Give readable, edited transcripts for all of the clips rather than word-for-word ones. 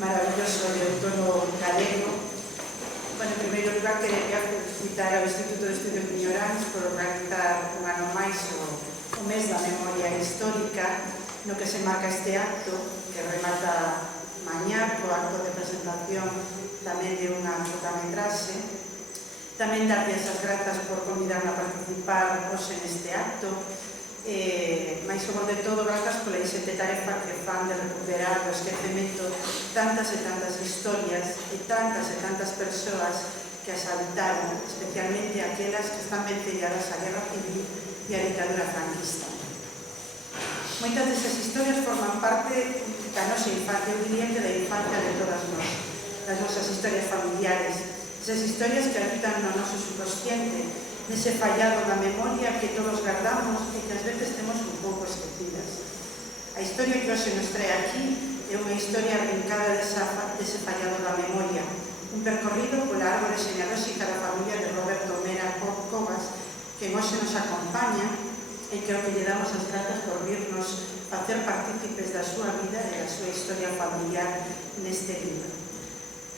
maravilloso de outono galego. Bueno, en primeiro lugar, quería felicitar ao Instituto de Estudios Miñoráns por organizar un ano máis o mes da memoria histórica, no que se marca este acto, que remata mañá co acto de presentación tamén de unha curtametraxe. Tamén darlle as grazas por convidarme a participar hoxe neste acto, máis sobre todo grazas pola inxente tarefa que fan de recuperar o esquecemento tantas e tantas historias e tantas persoas que as habitaron, especialmente aquelas que están vencelladas á guerra civil e á ditadura franquista. Moitas desas historias forman parte da nosa infancia, eu diría que da infancia de todas nós, das nosas historias familiares, esas historias que habitan no noso subconsciente, nese fallado da memoria que todos guardamos e que ás veces temos un pouco esquecidas. A historia que hoxe nos trae aquí é unha historia arrancada dese fallado da memoria, un percorrido pola árbore xenealóxica da familia de Roberto Mera Covas, que hoxe nos acompaña e que ao que lle damos as grazas por virnos facer partícipes da súa vida e da súa historia familiar neste libro.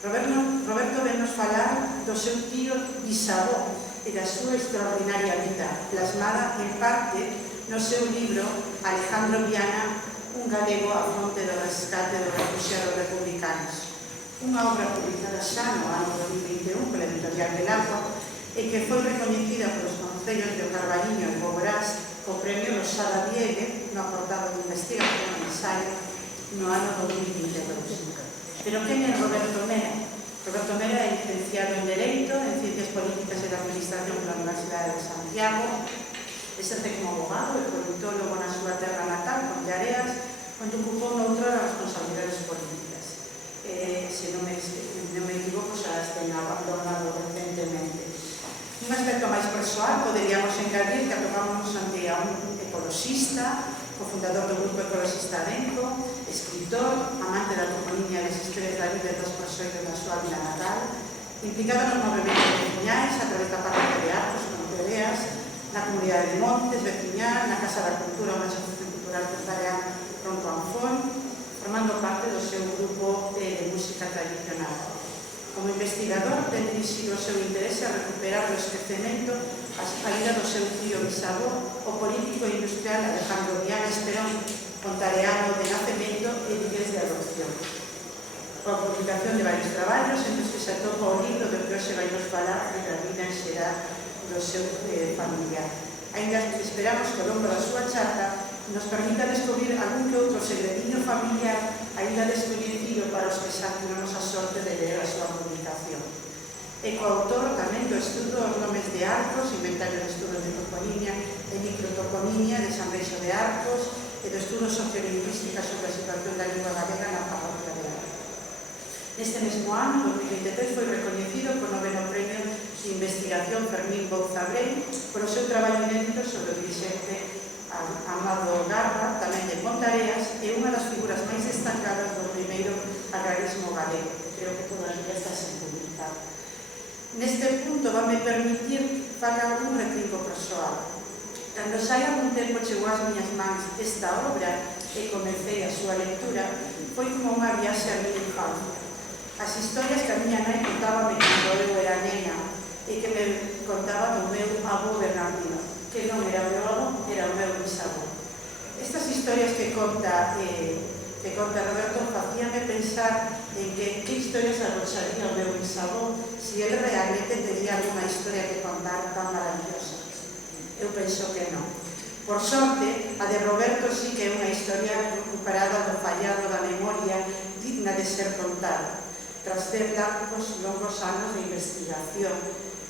Roberto venos falar do seu tío bisavó e da súa extraordinaria vida, plasmada en parte no seu libro Alejandro Viana, un galego á fronte do rescate dos refuxiados republicanos. Unha obra publicada xa no ano 2021 pola editorial del Agua e que foi recoñecida polos concellos de Carballiño e Boborás co premio Rosada Diegue no aportado de investigación e ensaio no ano 2022. Pero quen é Roberto Mera? Roberto Mera é licenciado en Dereito, en Ciencias Políticas e da Administración pola Universidade de Santiago, exerce como abogado e politólogo na súa terra natal, Ponllareas, onde ocupou noutra responsabilidades políticas. Se non me equivoco, xa as ten abandonado recentemente. Un aspecto máis persoal, poderíamos engadir que atopámonos ante a un ecologista, cofundador do Grupo Ecologista Adenco, escritor, amante da toponimia e das historias da vida das persoas da súa vila natal, implicado nos movimentos veciñais a través da parroquia de Arcos, Ponteveas, na comunidade de Montes, veciñal, na Casa da Cultura, unha asociación cultural pontareana pronto a Anfón, formando parte do seu grupo de música tradicional. Como investigador, ten dirixido o seu interese a recuperar o esquecemento a vida do seu tío bisavó, o político industrial Alejandro Viana Esperón, pontareano de nacemento e vigués de adopción. Coa publicación de varios traballos, entre os que se atopa o libro do que hoxe vai nos falar da vida en xeral do seu familiar. Ainda esperamos que ao longo da súa charla nos permita descubrir algún que outro segredinho familiar ainda descoñecido para os que xa tivemos a sorte de ler a súa publicación. É coautor tamén do estudo Os nomes de Arcos, inventario de estudos de toponimia e microtoponimia de San Beixo de Arcos e do estudo sociolingüística sobre a situación da lingua galega na parroquia de Arcos. Neste mesmo ano, 2023, foi recoñecido co 9º Premio de Investigación Fermín Bouzabrei polo seu traballo inédito sobre o dirixente Amado Garra, tamén de Pontareas, e unha das figuras máis destacadas do primeiro agrarismo galego, que creo que todavía está sen publicar. Neste punto vanme permitir falar un retrinco persoal. Cando xa algún tempo chegou ás miñas mans esta obra e comecei a súa lectura, foi como unha viaxe a miña infancia. As historias que a miña nai contábame cando eu era nena e que me contaba do meu avó Bernardino, que non era o meu avó, era o meu bisavó. Estas historias que conta Roberto facíame pensar en que historias arrocharía o meu bisavó se ele realmente tería alguna historia que contar tan maravillosa. Eu penso que non. Por sorte, a de Roberto sí que é unha historia recuperada do fallado da memoria digna de ser contada, tras ter largos longos anos de investigación.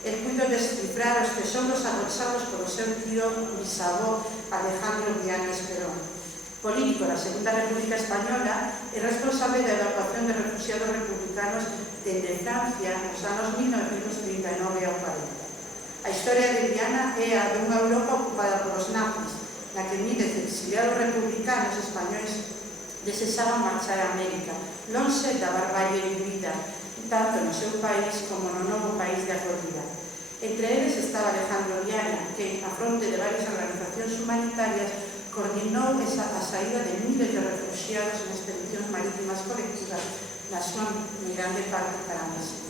El puido descifrar os tesouros arrochados polo seu tío bisavó Alejandro Viana Esperón, político da Segunda República Española e responsable da evacuación de refuxiados republicanos dende Francia nos anos 1939 ao 40. A historia de Viana é a dunha Europa ocupada polos nazis, na que miles de exiliados republicanos españois desexaban marchar a América, lonxe da barbarie vivida, tanto no seu país como no novo país de acolida. Entre eles estaba Alejandro Viana, que, a fronte de varias organizacións humanitarias, coordinou a saída de miles de refugiados en expedicións marítimas colectivas na súa grande parte para México.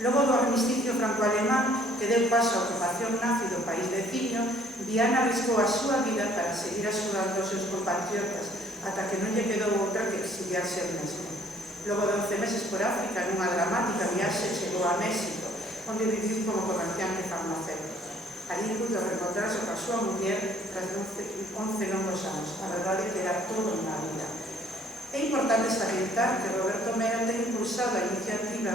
Logo do armisticio franco-alemán que deu paso á ocupación nazi do país veciño, Viana arriscou a súa vida para seguir axudando os seus compatriotas ata que non lle quedou outra que exiliarse el mesmo. Logo de 11 meses por África, nunha dramática viaxe, chegou a México, onde viviu como comerciante farmacéutico. Ali pudo reencontrarse coa súa muller tras 11 longos anos. A verdade é que era todo unha vida. É importante salientar que Roberto Mera ten impulsado a iniciativa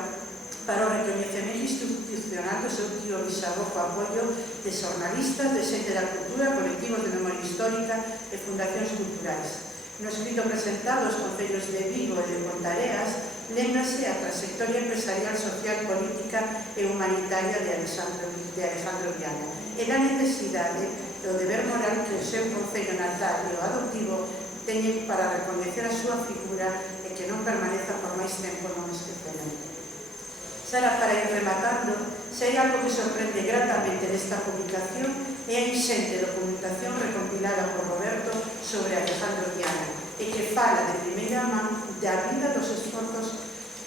para o recoñecemento institucional do seu tío bisavó co apoio de xornalistas, de xente da cultura, colectivos de memoria histórica e fundacións culturais. No escrito presentado aos concellos de Vigo e de Pontareas, lémbrase a trayectoria empresarial, social, política e humanitaria de Alejandro Viana e da necesidade do deber moral que o seu concello natal e o adoptivo teñen para recoñecer a súa figura e que non permaneza por máis tempo non esquecemento. Sara, para ir rematando, se hai algo que sorprende gratamente nesta publicación é a inxente documentación recompilada por Roberto sobre Alejandro Viana e que fala de primeira man da vida dos esforzos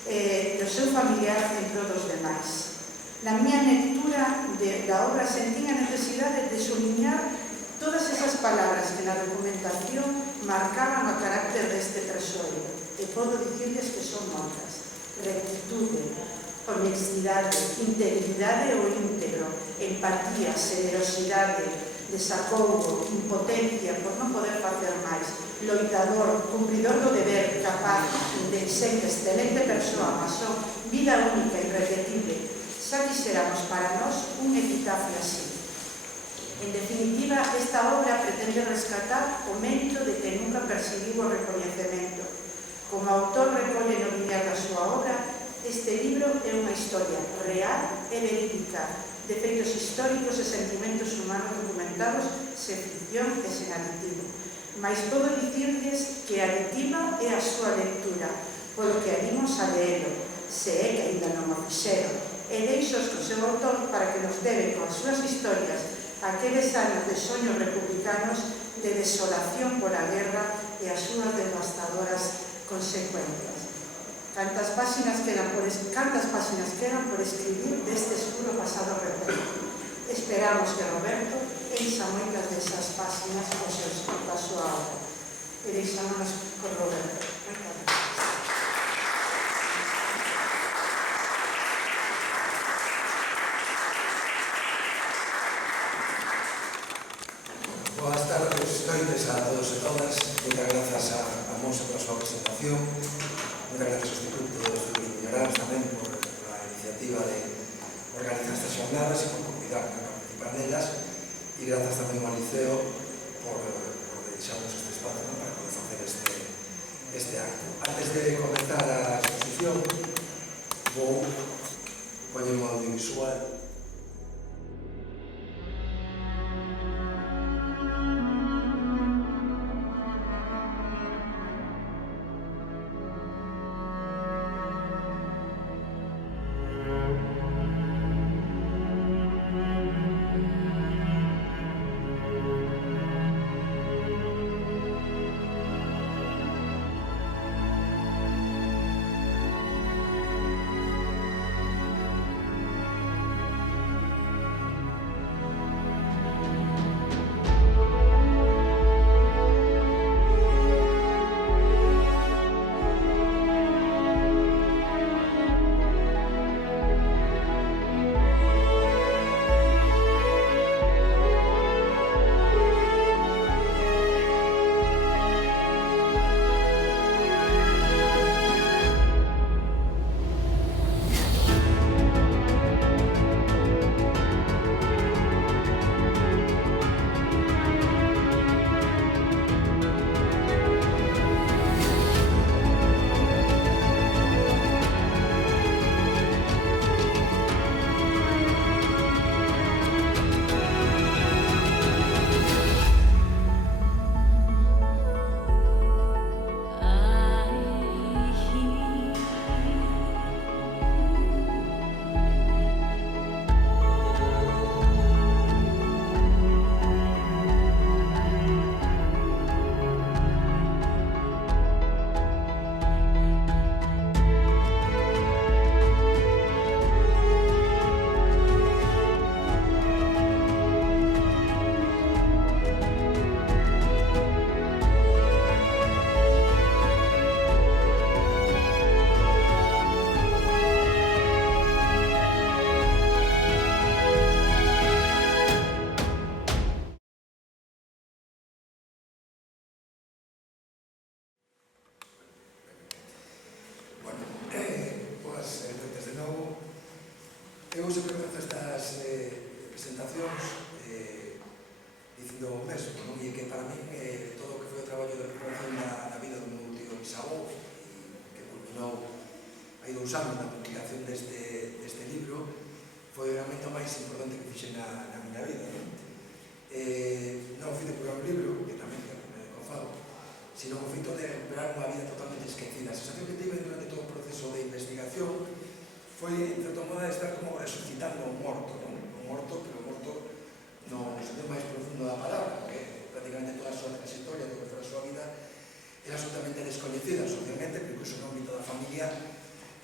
do seu familiar en pro dos demais. Na miña lectura da obra sentín a necesidade de subliñar todas esas palabras que na documentación marcaban o carácter deste tesouro e podo dicirles que son moitas: rectitude, honestidade, integridade ou íntegro, empatía, generosidade, desacougo, impotencia por non poder facer máis, loitador, cumpridor do deber, capaz, indexente, excelente persoa, masón, vida única, irrepetible. Xa quixéramos para nós un epitafio así. En definitiva, esta obra pretende rescatar o mérito de que nunca perseguiu o recoñecemento. Como autor recolle no linear da súa obra, este libro é unha historia real e verídica de feitos históricos e sentimentos humanos documentados sen ficción e sen aditivo. Mais podo dicirles que aditiva é a súa lectura, polo que animos a leelo, se é que ainda non o fixeron, e deixos co seu autor para que nos debe coas súas historias aqueles anos de soños republicanos de desolación por a guerra e as súas devastadoras consecuencias. Cantas páxinas quedan por escribir deste escuro pasado recente. Esperamos que Roberto enxa moitas desas páxinas coa súa obra. E deixámonos con Roberto. Boas tardes, noites a todos e todas. Moitas grazas a Monse por a súa presentación. Moitas grazas ao Instituto de Estudios Miñoráns tamén por a iniciativa de organizar estas xornadas e por convidarme a participar nelas, e grazas tamén ao Liceo por deixarnos este espacio para poder facer este acto. Antes de comenzar a exposición, vou poñer un audiovisual. porque para mí todo o que foi o traballo de recuperación na vida do meu tío bisavó, que culminou hai 2 anos na publicación deste libro, foi realmente o máis importante que fixe na miña vida. Non o fixe por un libro, que tamén me cofado, sino o feito de recuperar unha vida totalmente esquecida. A sensación que tive durante todo o proceso de investigación foi, en certo modo, de estar como resucitando un morto, non? Un morto, pero un morto no sentido máis profundo da palabra, porque prácticamente toda a súa trayectoria, toda a súa vida, era absolutamente descoñecida socialmente, pero incluso no ámbito da familia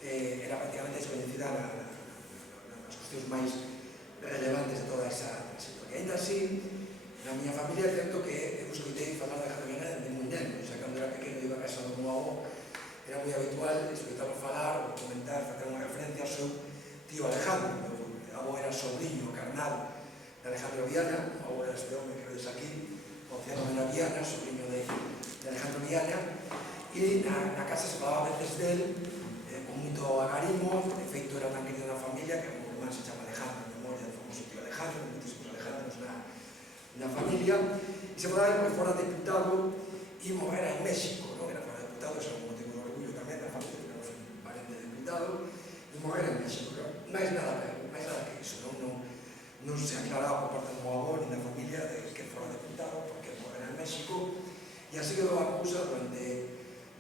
era prácticamente descoñecida nas cuestións máis relevantes de toda esa trayectoria. Ainda así, na miña familia é certo que eu escoitei falar da Javiana de moi neno, xa cando era pequeno iba a casa do meu avó, era moi habitual escoitalo falar ou comentar, facer unha referencia ao seu tío Alejandro. Meu avó era sobrinho carnal de Alejandro Viana, o avó era este home que vedes aquí, Oceano de la Viana, sobrinho de Alejandro Viana, e na casa se falaba a veces del con moito agarimo. De feito era tan querido na familia que o meu irmán se chama Alejandro, en memoria do famoso tío Alejandro, moitísimos Alejandros na familia, e se falaba que fora diputado e morrera en México, non? Era fora diputado, eso é un motivo de orgullo tamén da familia, que éramos un parente de diputado, e morrera en México, pero máis nada que iso, non se aclaraba por parte do meu avó ni da familia de que fora diputado, porque morrera en México, e así quedou a cousa durante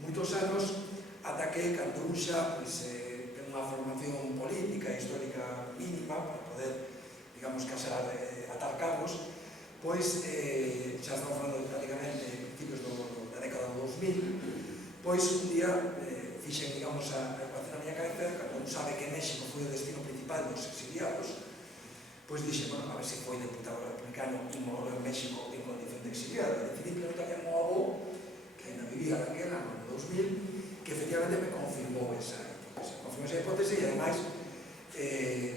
moitos anos, ata que cando un xa ten unha formación política e histórica mínima para poder, digamos, casar, atar cabos, pois xa estamos falando prácticamente de principios da década do 2000, pois un día fixen, digamos, a ecuación na miña cabeza, cando un sabe que México foi o destino principal dos exiliados, pois dixe, bueno, a ver se foi deputado republicano e morreu en México en condición de exiliado. E decidí preguntarle a meu avó, que ainda vivía naquela, no 2000, que efectivamente me confirmou esa hipótese e ademais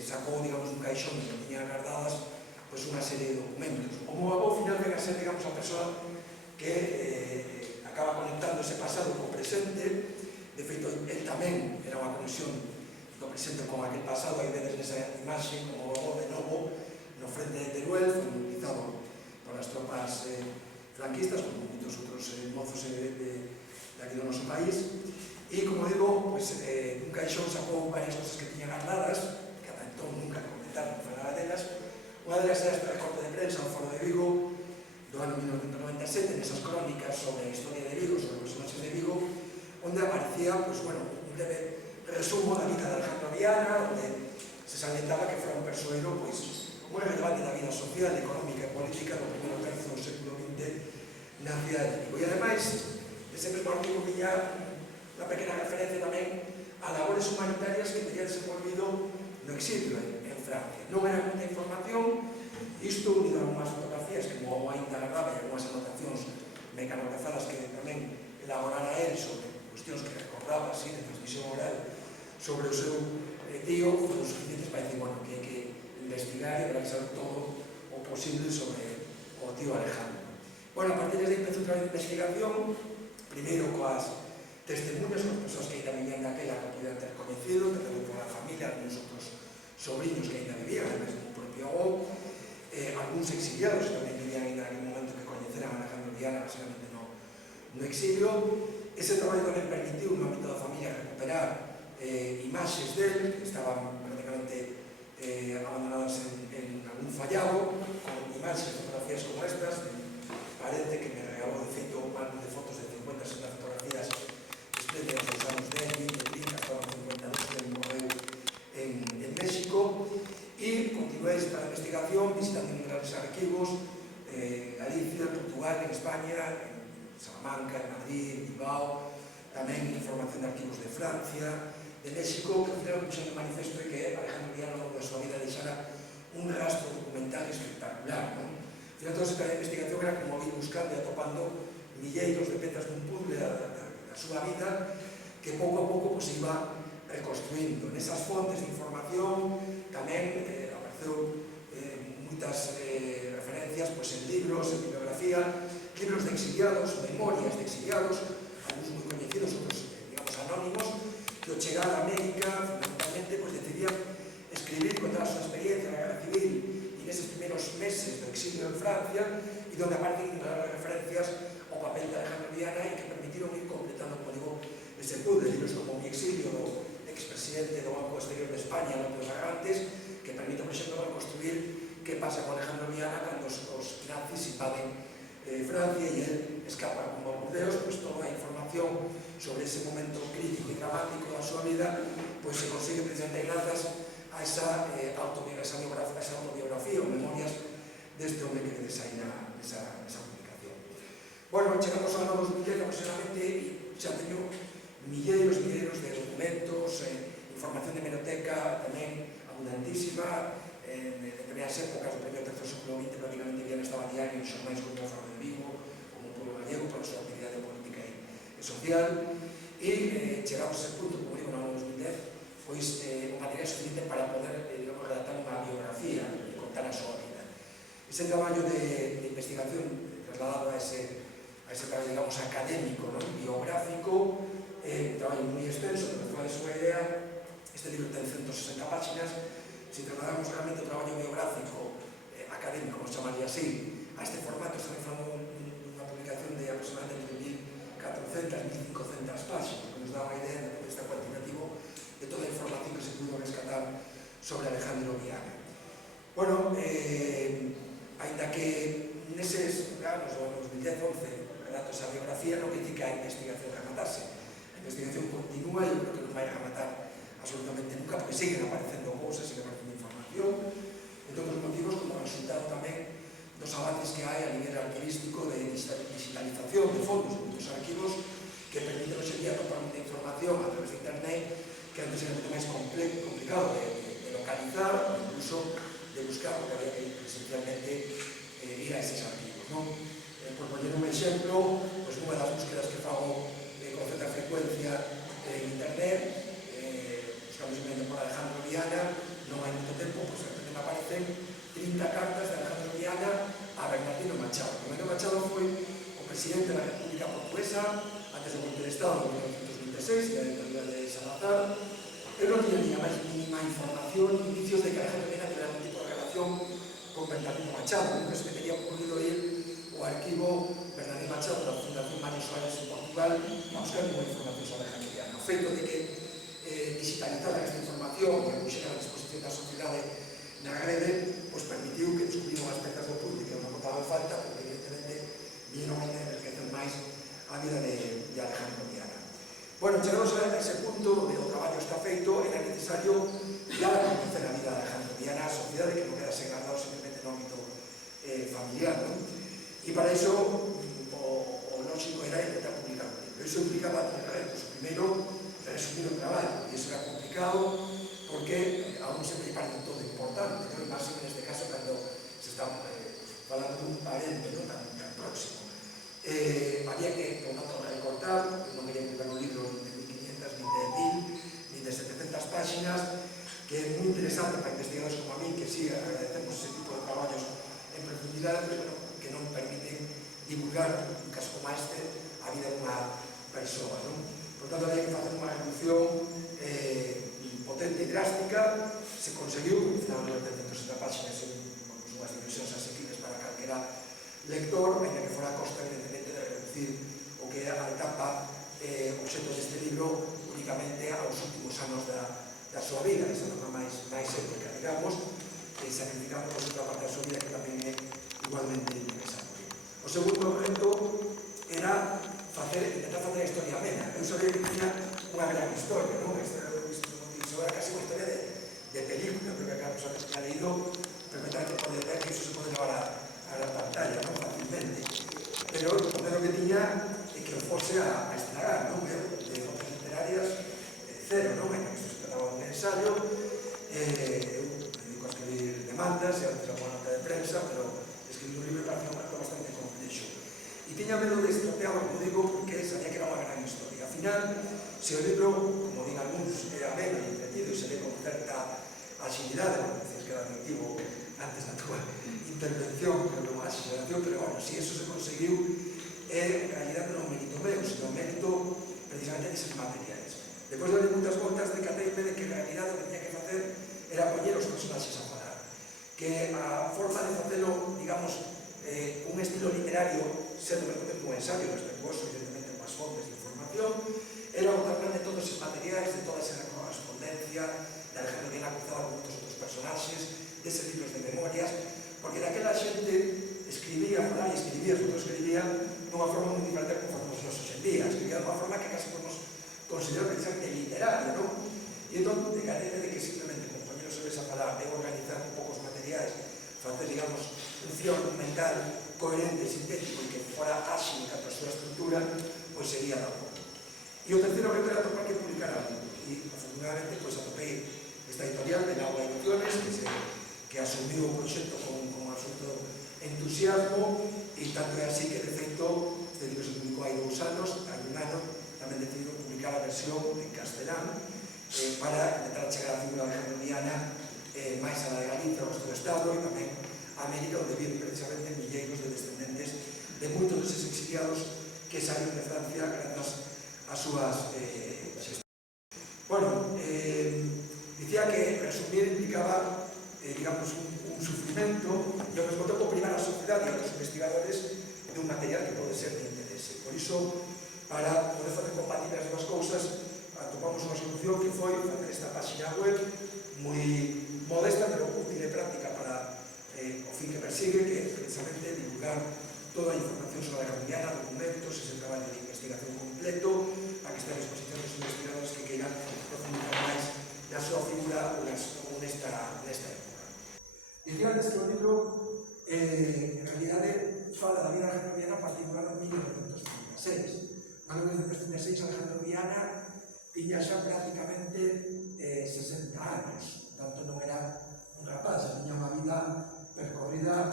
sacou, digamos, un caixón que tiña guardadas pois unha serie de documentos. O meu avó final ven a ser, digamos, a persoa que acaba conectando ese pasado co presente. De feito, el tamén era unha conexión do presente con aquel pasado. Aí vedes nesa imaxe como o avó de novo no frente de Teruel, foi mobilizado polas tropas franquistas, como moitos outros mozos de aquí do noso país. E, como digo, un caixón sacou varias cosas que tiña guardadas, que ata entón nunca comentaron, foi nada delas. Unha delas era este recorte de prensa ao Foro de Vigo do ano 1997, nesas crónicas sobre a historia de Vigo, sobre os personaxes de Vigo, onde aparecía, un leve resumo da vida de Alejandro Viana, onde se salientaba que fora un persoeiro moi relevante da vida social, económica e política do primeiro terzo do século XX na cidade de Vigo. E ademais, ese mesmo artigo viña unha pequena referencia tamén a labores humanitarias que tenían desenvolvido no exilio en Francia. Non era moita información, isto unido a unhas fotografías que mo ainda grava e unhas anotacións mecanografadas que tamén elaborara él sobre cuestións que recordaba así de transmisión oral sobre o seu tío, foron suficientes para decir, bueno, que hai que investigar e saber todo o posible sobre o tío Alejandro. Bueno, a partir de empezou outra vez de investigación, primeiro coas testemunhas, con persoas que ainda vivían daquela que podían ter coñecido, tercero con a familia, algúns outros sobriños que ainda vivían, además do propio avó, algúns exiliados que tamén vivían ainda en aquel momento que coñeceran a Alejandro Viana, básicamente no exilio. Ese traballo tamén permitiu no ámbito da familia recuperar imaxes del, que estaban prácticamente abandonadas en algún fallado, con imaxes, fotografías como estas. Parece que me regalou de feito un álbum de fotos de 50-60 fotografías espléndidas dos anos 10, 20, 30, hasta os 52 que morreu en México. E continuei esta investigación visitando grandes arquivos, Galicia, Portugal, en España, en Salamanca, en Madrid, en Bilbao, tamén información de arquivos de Francia, de México, que ao final puxen de manifesto que Alejandro Viana ao longo da súa vida deixara un rastro documental espectacular, non? Ao final, toda esta investigación era como ir buscando e atopando milleiros de pezas dun puzzle da súa vida que pouco a pouco iba reconstruindo. Nesas fontes de información tamén apareceu moitas referencias en libros, en bibliografía, libros de exiliados, memorias de exiliados, algúns moi coñecidos, outros, digamos, anónimos, que ao chegar a América, fundamentalmente, decidían escribir contra a súa experiencia na Guerra Civil e neses primeiros meses do exilio en Francia, e e donde aparecen referencias ao papel de Alejandro Viana e que permitiron ir completando, como digo, ese pool de libros como Mi exilio, do expresidente do Banco Exterior de España, López Agantes, que permite, por exemplo, reconstruir que pasa con Alejandro Viana cando os nazis invaden Francia e él escapa como a Burdeos, pues toda a información sobre ese momento crítico e dramático da súa vida pues se consigue precisamente grazas a esa autobiografía ou memorias deste hombre que desaina esa publicación. Bueno, chegamos ao ano 2010 aproximadamente e xa teño milleiros de documentos, información de hemeroteca tamén abundantísima. En determinadas épocas do primeiro terceiro século XX prácticamente Viana estaba diario en xornais como o Faro de Vigo, como o Pueblo Gallego, para a súa actividade política e social, e chegamos a ese punto, como digo, no ano 2010, pois o material suficiente para poder, digamos, redactar unha biografía e contar a súa vida. Ese traballo de investigación trasladado a ese traballo, digamos, académico, ¿no? Biográfico, un traballo moi extenso, pero para fazer unha idea, este libro ten 160 páxinas. Si trasladamos realmente o traballo biográfico académico, vamos chamarlle así, a este formato, estamos falando dunha publicación de aproximadamente 1.400, 1.500 páxinas, que nos dá unha idea, desde o punto de vista cuantitativo, de toda a información que se pudo rescatar sobre Alejandro Viana. Bueno, ainda que neses anos, no 2010-11, redacto esa biografía, non que dice que a investigación rematase. A investigación continúa e eu creo que non vai rematar absolutamente nunca, porque siguen aparecendo cousas, siguen aparecendo información, entre outros motivos, como resultado tamén dos avances que hai a nivel arquivístico de digitalización de fondos de muitos arquivos que permiten hoxe día topar muita información a través de internet que antes era moito máis complicado de localizar, incluso de buscar, porque había que ir presencialmente ir a eses arquivos, non? Por poñer un exemplo, pois unha das búsquedas que fago con certa frecuencia en internet, buscando simplemente por Alejandro Viana, non hai moito tempo, pois de repente me aparecen 30 cartas de Alejandro Viana a Bernardino Machado. Bernardino Machado foi o presidente da República Portuguesa antes do golpe de Estado en 1926, da dictadura de Salazar. Eu non tiña máis mínima información, indicios de que Alejandro Viana tenía algún tipo de relación con Bernardino Machado. Nunca se me tenía ocurrido ir ao arquivo Bernardino Machado da Fundación Mario Soares en Portugal a buscar ninguna información sobre Alejandro Viana. O feito de que digitalizar esta información e puxer a disposición da sociedade na rede, pois permitiu que descubrimos as pezas do puzzle que non botaban falta, porque evidentemente vieron a enriquecer máis a vida de Alejandro Viana. Bueno, chegamos a ese punto onde o traballo está feito, era necesario dar a conocer a vida de Alejandro Viana a sociedade que non queda segregado simplemente no ámbito familiar, non? E para iso o lógico era intentar publicar un libro. Iso implicaba tres retos. Primeiro, resumir o traballo, e iso era complicado porque a un sempre parece todo importante, non? E máis neste caso cando se está falando dun parente tan próximo. Había que, por tanto, recortar, non quería publicar un libro de 1.500, ni de 1.000, ni de 700 páxinas, que é moi interesante para investigadores como a mí, que sí, agradecemos ese tipo de traballos en profundidade, pero que non permiten divulgar, en un caso como este, a vida dunha persoa, non? Por tanto, había que facer unha reducción potente e drástica. Se conseguiu, ao final de 360 páxinas, son unhas dimensións asequibles para calquera lector, ainda que fora a costa, evidentemente, de reducir o que é a etapa obxecto deste libro únicamente aos últimos anos da súa vida, esa etapa máis épica, digamos, sacrificando por outra parte da súa vida que tamén é igualmente interesante. O segundo reto era intentar facer a historia amena. Eu sabía que tiña unha gran historia, non? Isto era casi unha historia de película, porque a cada persona que tenha leído perfectamente pode ver que iso se pode levar a la pantalla, non? Fácilmente. Pero o modelo que tiña é que o fose a estragar, non? De fotos literarias, cero, non? Ainda que isto se trataba dun ensayo, eu me dedico a escribir demandas e a veces a unha nota de prensa, pero escribir un libro parece un acto bastante complexo. E tiña medo de estropearlo, como digo, porque sabía que era unha gran historia. Al final, se o libro, como din algúns, era ameno e entretido e se ve con certa agilidade, non decir que era adictivo antes da túa intervención, que non a aceleración, pero bueno, si eso se conseguiu, en realidad non é mérito meu, sino mérito precisamente deses materiais. Depois de moitas voltas, decateime de que en realidad o que tenía que facer era poñer os personaxes a falar, que a forma de facelo, digamos, un estilo estilo literario, sendo ao mesmo tempo un ensayo respetuoso, evidentemente, coas fontes de información, era o tamén de todos os materiais, de toda esa correspondencia, de Alejandro Viana cruzada con moitos outros personaxes, deses libros de memorias, porque daquela xente escribía, falaba e escribía, sobre escribía dunha forma moi diferente como facemos nos hoxe en día, escribía dunha forma que casi podemos considerar precisamente literaria, non? E entón, de cadena de que simplemente con poñeros sobre esa palabra e organizar un pouco os materiais, facer, digamos, un fior mental coherente, sintético e que fora áxil canto a súa estructura, pois sería da boa. E o terceiro reto era atopar que publicar algo. E, afortunadamente, pois atopei esta editorial de Agua Ediciones, que asumiu o proxecto con absoluto entusiasmo, e tanto é así que, de feito, este libro se publicou hai 2 anos, hai un ano, tamén decidiu publicar a versión en castelán, para intentar chegar a figura de Alejandro Viana máis a la de Galicia, ao resto do Estado, e tamén a América, onde viven precisamente milleiros de descendentes de moitos deses exiliados que saíron de Francia grazas as súas bueno, dicía que resumir implicaba, digamos, un sufrimento e ao mesmo tempo privar a sociedade e a outros investigadores de un material que pode ser de interese. Por iso, para poder facer compatibles as dúas cousas, atopamos unha solución que foi facer esta página web moi modesta, pero útil e práctica para o fin que persigue, que é precisamente divulgar toda a información sobre a Grandiana, documentos, ese traballo de investigación completo, a que está a disposición dos investigadores que queiran profundizar máis na súa figura ou nesta época. Dicía antes que o libro, en realidade, fala da vida de Alejandro Viana a partir do ano 1936. No ano 1936, Alejandro Viana tiña xa prácticamente 60 anos, tanto non era un rapaz, xa tiña unha vida percorrida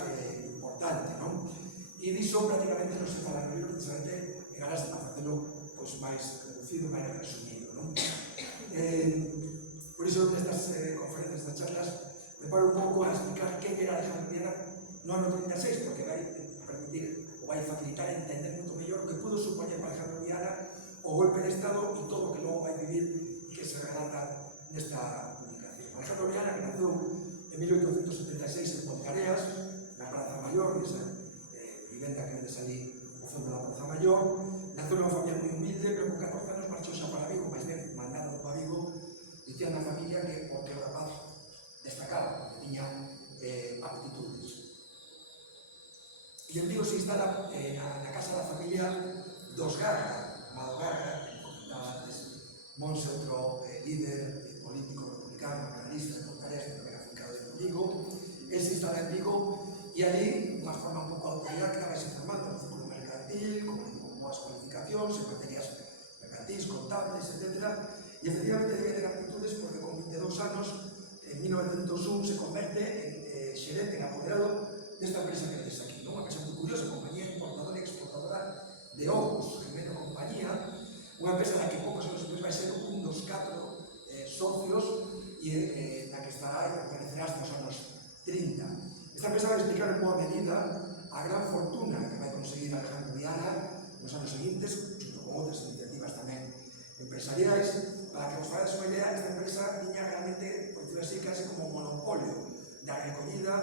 importante, non? E diso prácticamente non se fala no libro, precisamente en aras de facelo máis reducido, máis resumido, non? Por iso, nestas conferencias, nestas charlas, me paro un pouco a explicar quen era Alejandro Viana no ano 36, porque vai permitir ou vai facilitar entender moito mellor o que pudo supoñer para Alejandro Viana o golpe de Estado e todo o que logo vai vivir e que se relata nesta publicación. Alejandro Viana, que naceu en 1876 en Ponteareas, na Praza Maior, nesa vivenda que vedes ali ao fondo da Praza Maior, naceu nunha familia moi humilde, pero con 14 anos marchou xa para Vigo, máis ben mandado para Vigo, dicían na familia que porque o rapaz destacaba, que tiña aptitudes. E en Vigo se instala na casa da familia dos Garra, Amado Garra, que comentaba antes, Monse, outro líder político republicano, analista de Ponteareas, que era afincado en Vigo. Él se instala en Vigo e ali, unha forma un pouco autodidacta, vai se formando no círculo mercantil, con boas cualificacións en materias mercantiles, contables, etc. E efectivamente debe ter aptitudes porque con 22 anos, en 1901, se converte en xerente, en apoderado desta empresa que vedes aquí, unha empresa moi curiosa, compañía importadora e exportadora de ovos, Gemeno Compañía, unha empresa na que poucos anos despois vai ser un dos 4 socios e na que estará e permanecerá hasta os anos 30. Esta empresa vai explicar en boa medida a gran fortuna que vai conseguir Alejandro Viana nos anos seguintes, junto con outras iniciativas tamén empresariais. Para que vos faredes unha idea, esta empresa tiña realmente, por decirlo así, casi como un monopolio da recollida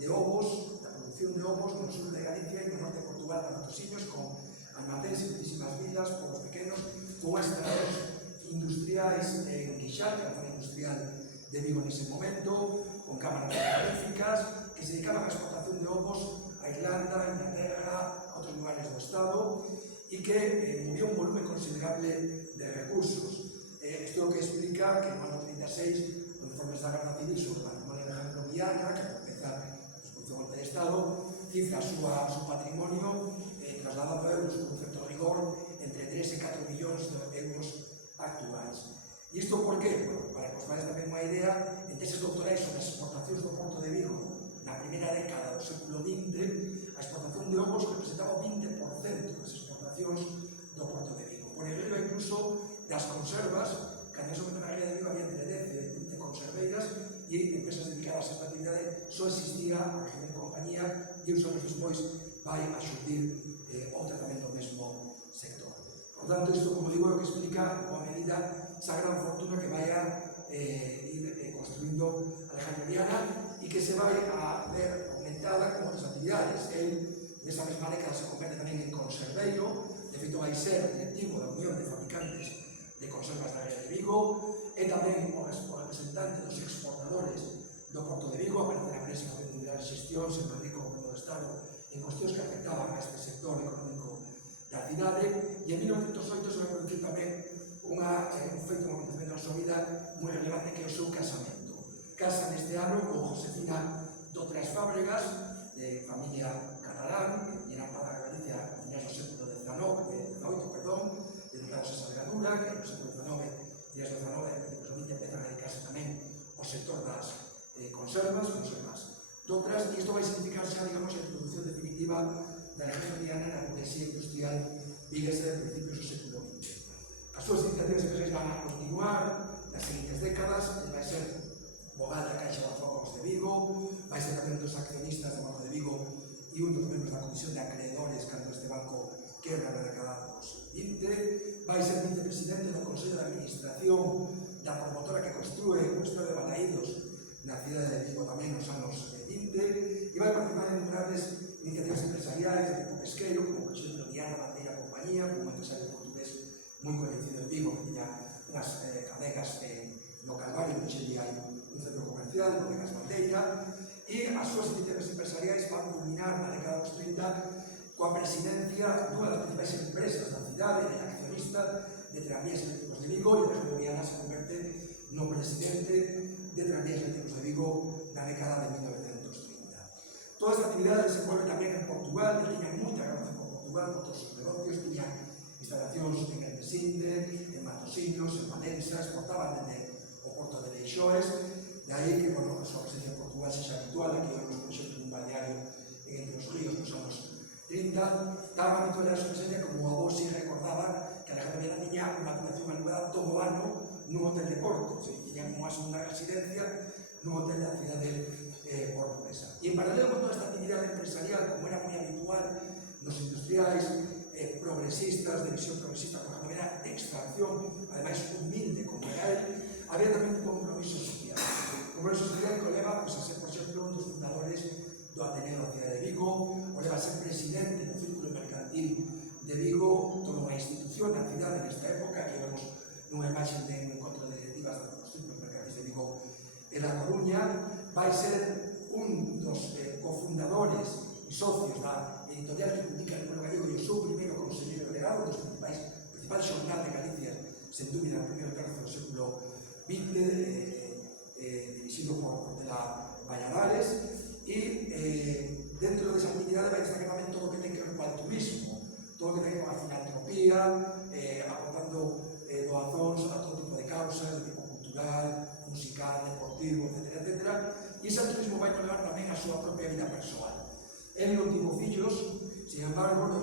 de ovos, da producción de ovos no sur de Galicia e no norte de Portugal, a Matosinhos, con almacenes en muchísimas vilas, povos pequenos, con extrados industriais en Quixal, que era a zona industrial de Vigo nese momento, con cámaras frigoríficas que se dedicaban a exportación de ovos a Irlanda, a Inglaterra, a outros lugares do Estado e que movía un volumen considerable de recursos. Isto é o que explica que no ano 36 os informes da Guarda Civil sobre o patrimonio de Alejandro Viana, que empeza a disposición golpe de Estado, cifra o seu patrimonio trasladado a euros con un certo rigor entre 3 e 4 millóns de euros actuais. E isto por qué? Bueno, para que os faredes tamén unha idea, en teses doctorais sobre as exportacións do Porto de Vigo na primeira década do século XX, a exportación de ovos representaba o 20% das exportacións do Porto de Vigo. Por enriba incluso das conservas, que en ese momento na ría de Vigo había entre 10 e 20 conserveiras e empresas dedicadas a esta actividade só existía a Gemeno Compañía e uns anos despois vai a xurdir outra tamén do mesmo sector. Por tanto, isto, como digo, é o que explica a medida esa gran fortuna que vai a ir construindo Alejandro Viana e que se vai a ver aumentada con outras actividades. El, nesta mesma década se converte tamén en conserveiro, de feito vai ser directivo da Unión de Fabricantes de Conservas da Ría de Vigo, e tamén o representante dos exportadores do Porto de Vigo, a parte da presa de unidades de xestión, en Madrid como do Estado, en cuestións que afectaban a este sector económico da cidade, e en 1908 se vai producir tamén un feito, un acontecemento na súa vida moi relevante, que é o seu casamento. Casa neste ano con Josefina Dotras Fábregas, de familia catalán, e era para Galicia a finais do século XVIII, dedicados a esa legadura, que no século XIX, días do XIX, principios do XX, empezan a dedicarse tamén ao sector das conservas Dotras, e isto vai significar xa, digamos, a introducción definitiva da región mediana na burguesía industrial viguesa de principios do século XX. As súas iniciativas empresariais van a continuar nas seguintes décadas, vai ser vogal da Caixa de Focos de Vigo, vai ser tamén dos accionistas do Banco de Vigo e un dos membros da Comisión de Acreedores cando este banco quebra na década dos 20, vai ser vicepresidente do Consello de Administración da promotora que construe o Estadio de Balaídos na cidade de Vigo tamén nos anos 20, e vai participar en grandes iniciativas empresariais de tipo pesqueiro, como por exemplo Diana Bandeira Compañía, un empresario portugués moi coñecido en Vigo, que tiña unhas cadegas no Calvario, que xe hai un centro comercial, Bodegas Bandeira, e as súas iniciativas empresariais van culminar na década dos 30 coa presidencia dunha das principais empresas da cidade, de accionista de Tranvías Eléctricos de Vigo, e Alejandro Viana se converte no presidente de Tranvías Eléctricos de Vigo na década de 1930. Toda esta actividade se desenvolve tamén en Portugal, que tiña moita relación con Portugal, por todos os negocios, tiña instalacións en Elvesinde, en Matosinos, en Valença, exportaban dende o Porto de Leixoes, de aí que, bueno, a súa presencia en Portugal sexa habitual, aquí vemos, por exemplo, un balneario en Entre os Ríos nos anos 30, tan habitual era a súa presencia como a vos si recordaba que Alejandro Viana tiña unha habitación alugada todo o ano nun hotel de Porto, tiña unha segunda residencia nun hotel da cidade portuguesa. E en paralelo con toda esta actividade empresarial, como era moi habitual nos industriais progresistas, de visión progresista, por ejemplo, era de extracción, ademais humilde como era él, había tamén un compromiso social. Un compromiso social que o leva a ser, por exemplo, un dos fundadores do Ateneo da cidade de Vigo, o leva a ser presidente do Círculo Mercantil de Vigo, toda unha institución na cidade nesta época, que vemos nunha imaxe de un encontro de directivas dos Círculos Mercantiles de Vigo e da Coruña, vai ser un dos cofundadores e socios da editorial que publica el Pueblo Gallego e o seu primeiro conselleiro delegado dos principais xornal de Galicia, sen dúbida, no primeiro terzo do século XX, dirixido por Portela Valladares, e dentro desa actividade vai destacar tamén todo o que ten que ver co altruismo, todo o que ten que ver coa filantropía, aportando doazóns a todo tipo de causas, de tipo cultural, musical, deportivo, etc. E ese altruismo vai levar tamén a súa propia vida persoal. Ele non tivo fillos, sin embargo, na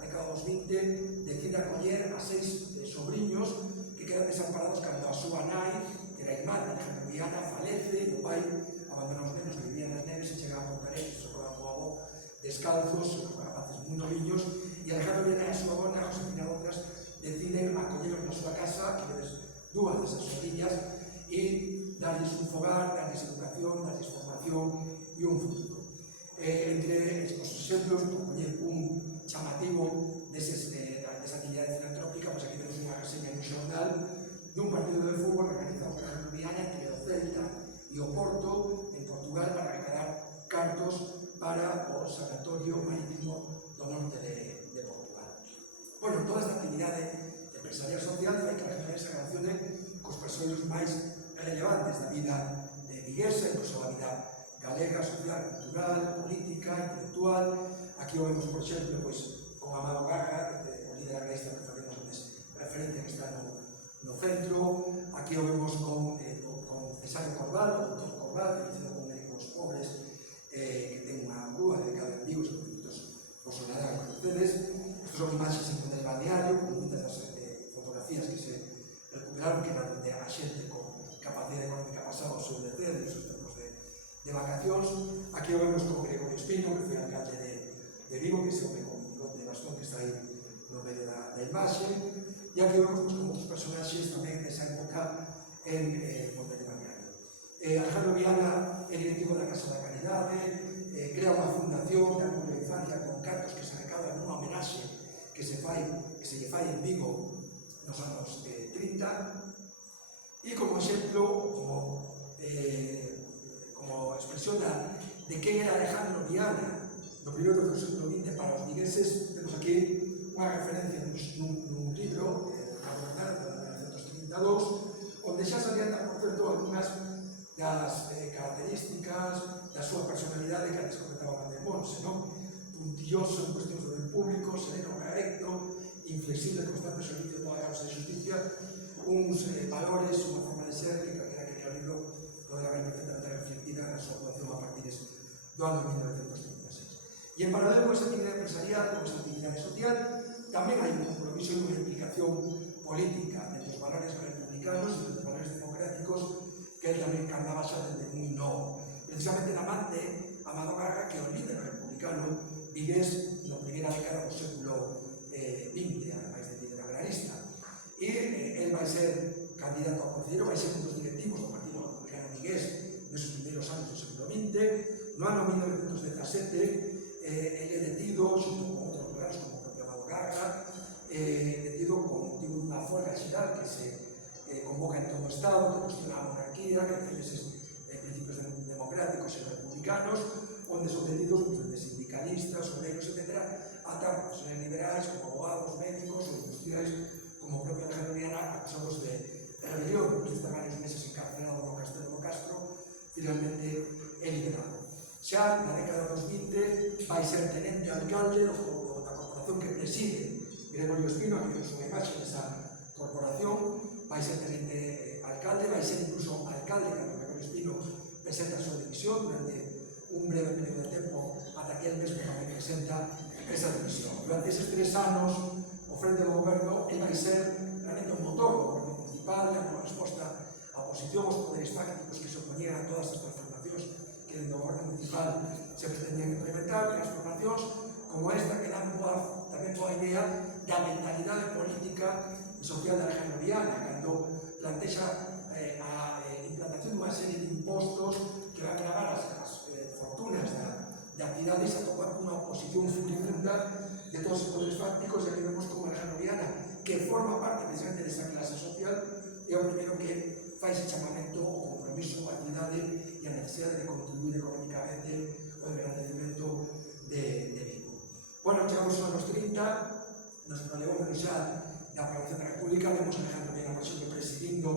década dos 20 decide acoller a 6 sobriños que quedan desamparados cando a súa nai, que era irmán de Alejandro Viana, falece e o pai abandona os nenos que vivían nas neves e chega a Montarex, se acordan co avó, descalzos, rapaces moi noviños, e Alejandro Viana e a súa bona, Josefina Dotras, deciden acolleros na súa casa, que vedes dúas desas sobrinhas, e darles un fogar, darles educación, darles formación e un futuro. Entre os exemplos, por poñer un chamativo desa actividade filantrópica, pois aquí temos unha reseña nun xornal dun partido de fútbol organizado por Alejandro Viana entre o Celta e o Porto en Portugal para recaudar cartos para o Sanatorio Marítimo do norte de Portugal. Bueno, toda esta actividade empresarial social fai que Alejandro se relacione cos persoeiros máis relevantes da vida viguesa e da vida galega, social, cultural, política, intelectual. Aquí o vemos, por exemplo, con Amado Garra, o líder agraísta que facemos antes referencia, que está no centro. Aquí o vemos con Cesario Corbal, o doutor Corbal, conhecido como Médicos Pobres, que ten unha rúa dedicada en Vigo, os produtos vos sonarán a conocedes. Estos son imaxes en Conde Balneario, con moitas das fotografías que se recuperaron, que eran de a xente con capacidade económica pasada ao seu deter, nos seus tempos de vacacións. Aquí o vemos con Gregorio Espino, que foi alcalde de Vigo, que é ese home con bigote de bastón que está aí no medio da imaxe. E aquí o vemos con outros personaxes tamén desa época en Conde de Balneario. Alejandro Viana é directivo da Casa da Caridade, crea unha fundación de apoio á infancia con cartos que se lle fai en Vigo nos anos 30, e como exemplo, como expresión de quen era Alejandro Viana no primeiro do século XX para os vigueses. Temos aquí unha referencia nun libro Carlos Bernardo, de 1932, onde xa se adianta, por certo, algunhas das características da súa personalidade que antes comentaba de Monse, non? Puntilloso en cuestións do ben público, sereno, recto, inflexible, constante servicio toda a causa de justicia, uns valores, unha forma de ser que calquera que lea o libro poderá ver perfectamente reflectida na súa actuación a partir do ano 1936. E en paralelo a esa actividade empresarial, con esa actividade social, tamén hai un compromiso e unha implicación política entre os valores republicanos e os valores democráticos que él tamén cantaba xa desde moi novo. Precisamente na mante Amado Garra, que é o líder republicano vigués na primeira década do século XX, ademais de líder agrarista. E él vai ser candidato a concelleiro, vai ser un dos directivos do Partido Republicano vigués nesos primeiros anos do século XX. No ano 1917, ele é detido, xunto con outros lugares, como o propio Amado Garra, detido con motivo dunha folga xeral que se convoca en todo o Estado, que cuestiona a monarquía, que defende eses principios democráticos e republicanos, onde son detidos desde sindicalistas, obreiros, etc., ata profesionales liberais, como abogados, médicos ou industriais, como o propio Alejandro Viana, acusados de rebelión, que está varios meses encarcelado no Castelo do Castro, finalmente é liberado. Xa na década dos 20 vai ser tenente alcalde da corporación que preside Gregorio Espino, aquí temos unha imaxe desa corporación, vai ser tenente alcalde, vai ser incluso alcalde cando Gregorio Espino presenta a súa dimisión durante un breve período de tempo ata que él mesmo tamén presenta esa dimisión. Durante eses 3 anos, o frente do goberno, ele vai ser realmente un motor do goberno municipal, como resposta á oposición aos poderes fácticos que se opoñían a todas as transformacións que dentro do goberno municipal se pretendían implementar, transformacións como esta que dan tamén boa idea da mentalidade política e social de Alejandro Viana, cando plantexa a implantación dunha serie de impostos que van a gravar as fortunas de actividades a topar unha oposición furibunda de todos os poderes fácticos. E aquí vemos como Alejandro Viana, que forma parte precisamente desa clase social, é o primeiro que fai ese chamamento ao compromiso, a actividade e a necesidade de contribuir económicamente ao engrandecemento de Vigo. Bueno, chegamos aos anos 30, nos prolegómenos xa da Proclamación da República, vemos a Alejandro Viana, por exemplo, presidindo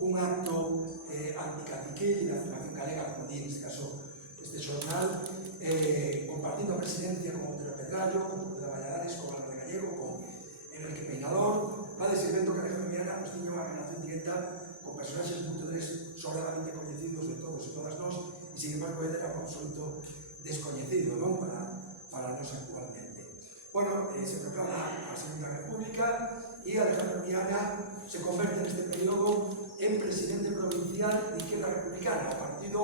un acto anticaciquil da Fundación Galega, como di neste caso este xornal, compartindo a presidencia con Otero Pedrallo, con Portela Valladares, con Álvaro Gallego, con Enrique Peinador. Va de ser vendo que Alejandro Viana tiña unha relación directa con personaxes multidores sobradamente coñecidos de todos e todas nós, e sin embargo ele era un absoluto descoñecido, non? Para nós actualmente. Bueno, se proclama a Segunda República e Alejandro Viana se converte neste período en presidente provincial de Izquierda Republicana, o partido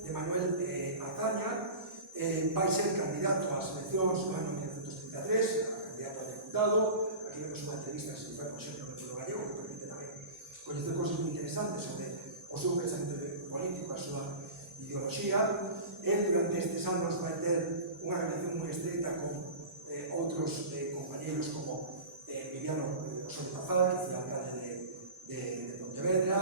de Manuel Azaña. Vai ser candidato ás eleccións no ano 1933, candidato a deputado. Aquí vemos unha entrevista que se fai, por exemplo, no Pueblo Gallego, que permite tamén coñecer cosas moi interesantes sobre o seu pensamento político, a súa ideoloxía. Ele, durante estes anos, vai ter unha relación moi estreita con outros compañeiros como Viviano Osorio Tafal, que foi alcalde de Pontevedra.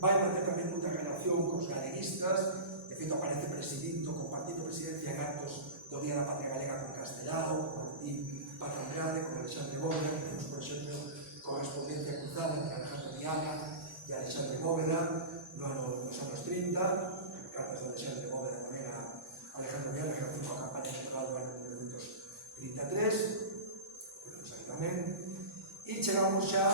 Vai manter tamén moita relación cos galeguistas. De feito, aparece presidindo, compartindo presidencia en actos do Día da Patria Galega con Castelao, con Valentín Paz Andrade, con Alexandre Bóveda, que temos, por exemplo, correspondencia cruzada entre Alejandro Viana e Alexandre Bóveda nos anos 30, cartas de Alexandre Bóveda tamén a Alejandro Viana, que foi a campaña electoral do ano 1933, vemos aquí tamén. E chegamos xa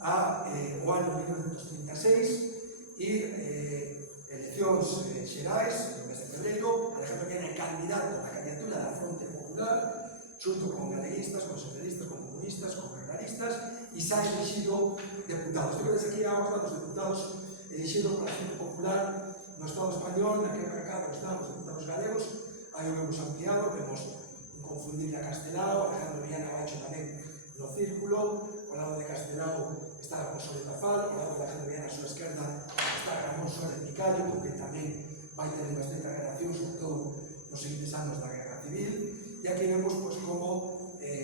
ao ano 1936 e eleccións xerais no mes de febreiro. Alejandro Viana é candidato a candidatura da Fronte Popular, xunto con galeguistas, con socialistas, con comunistas, con agraristas, e xa elexido deputados. Tedes aquí a os datos deputados elexidos pola Fronte Popular no Estado español, na que recado están os deputados galegos. Aí o vemos ampliado, vemos inconfundible a Castelao, Alejandro Viana Bacho tamén no círculo. Ao lado de Castelao está Ramón Soler Tafal, ao lado de Alejandro Viana a súa esquerda está Ramón Soler Picayo, con que tamén vai ter unha estreita relación, sobre todo nos seguintes anos da Guerra Civil. E aquí vemos como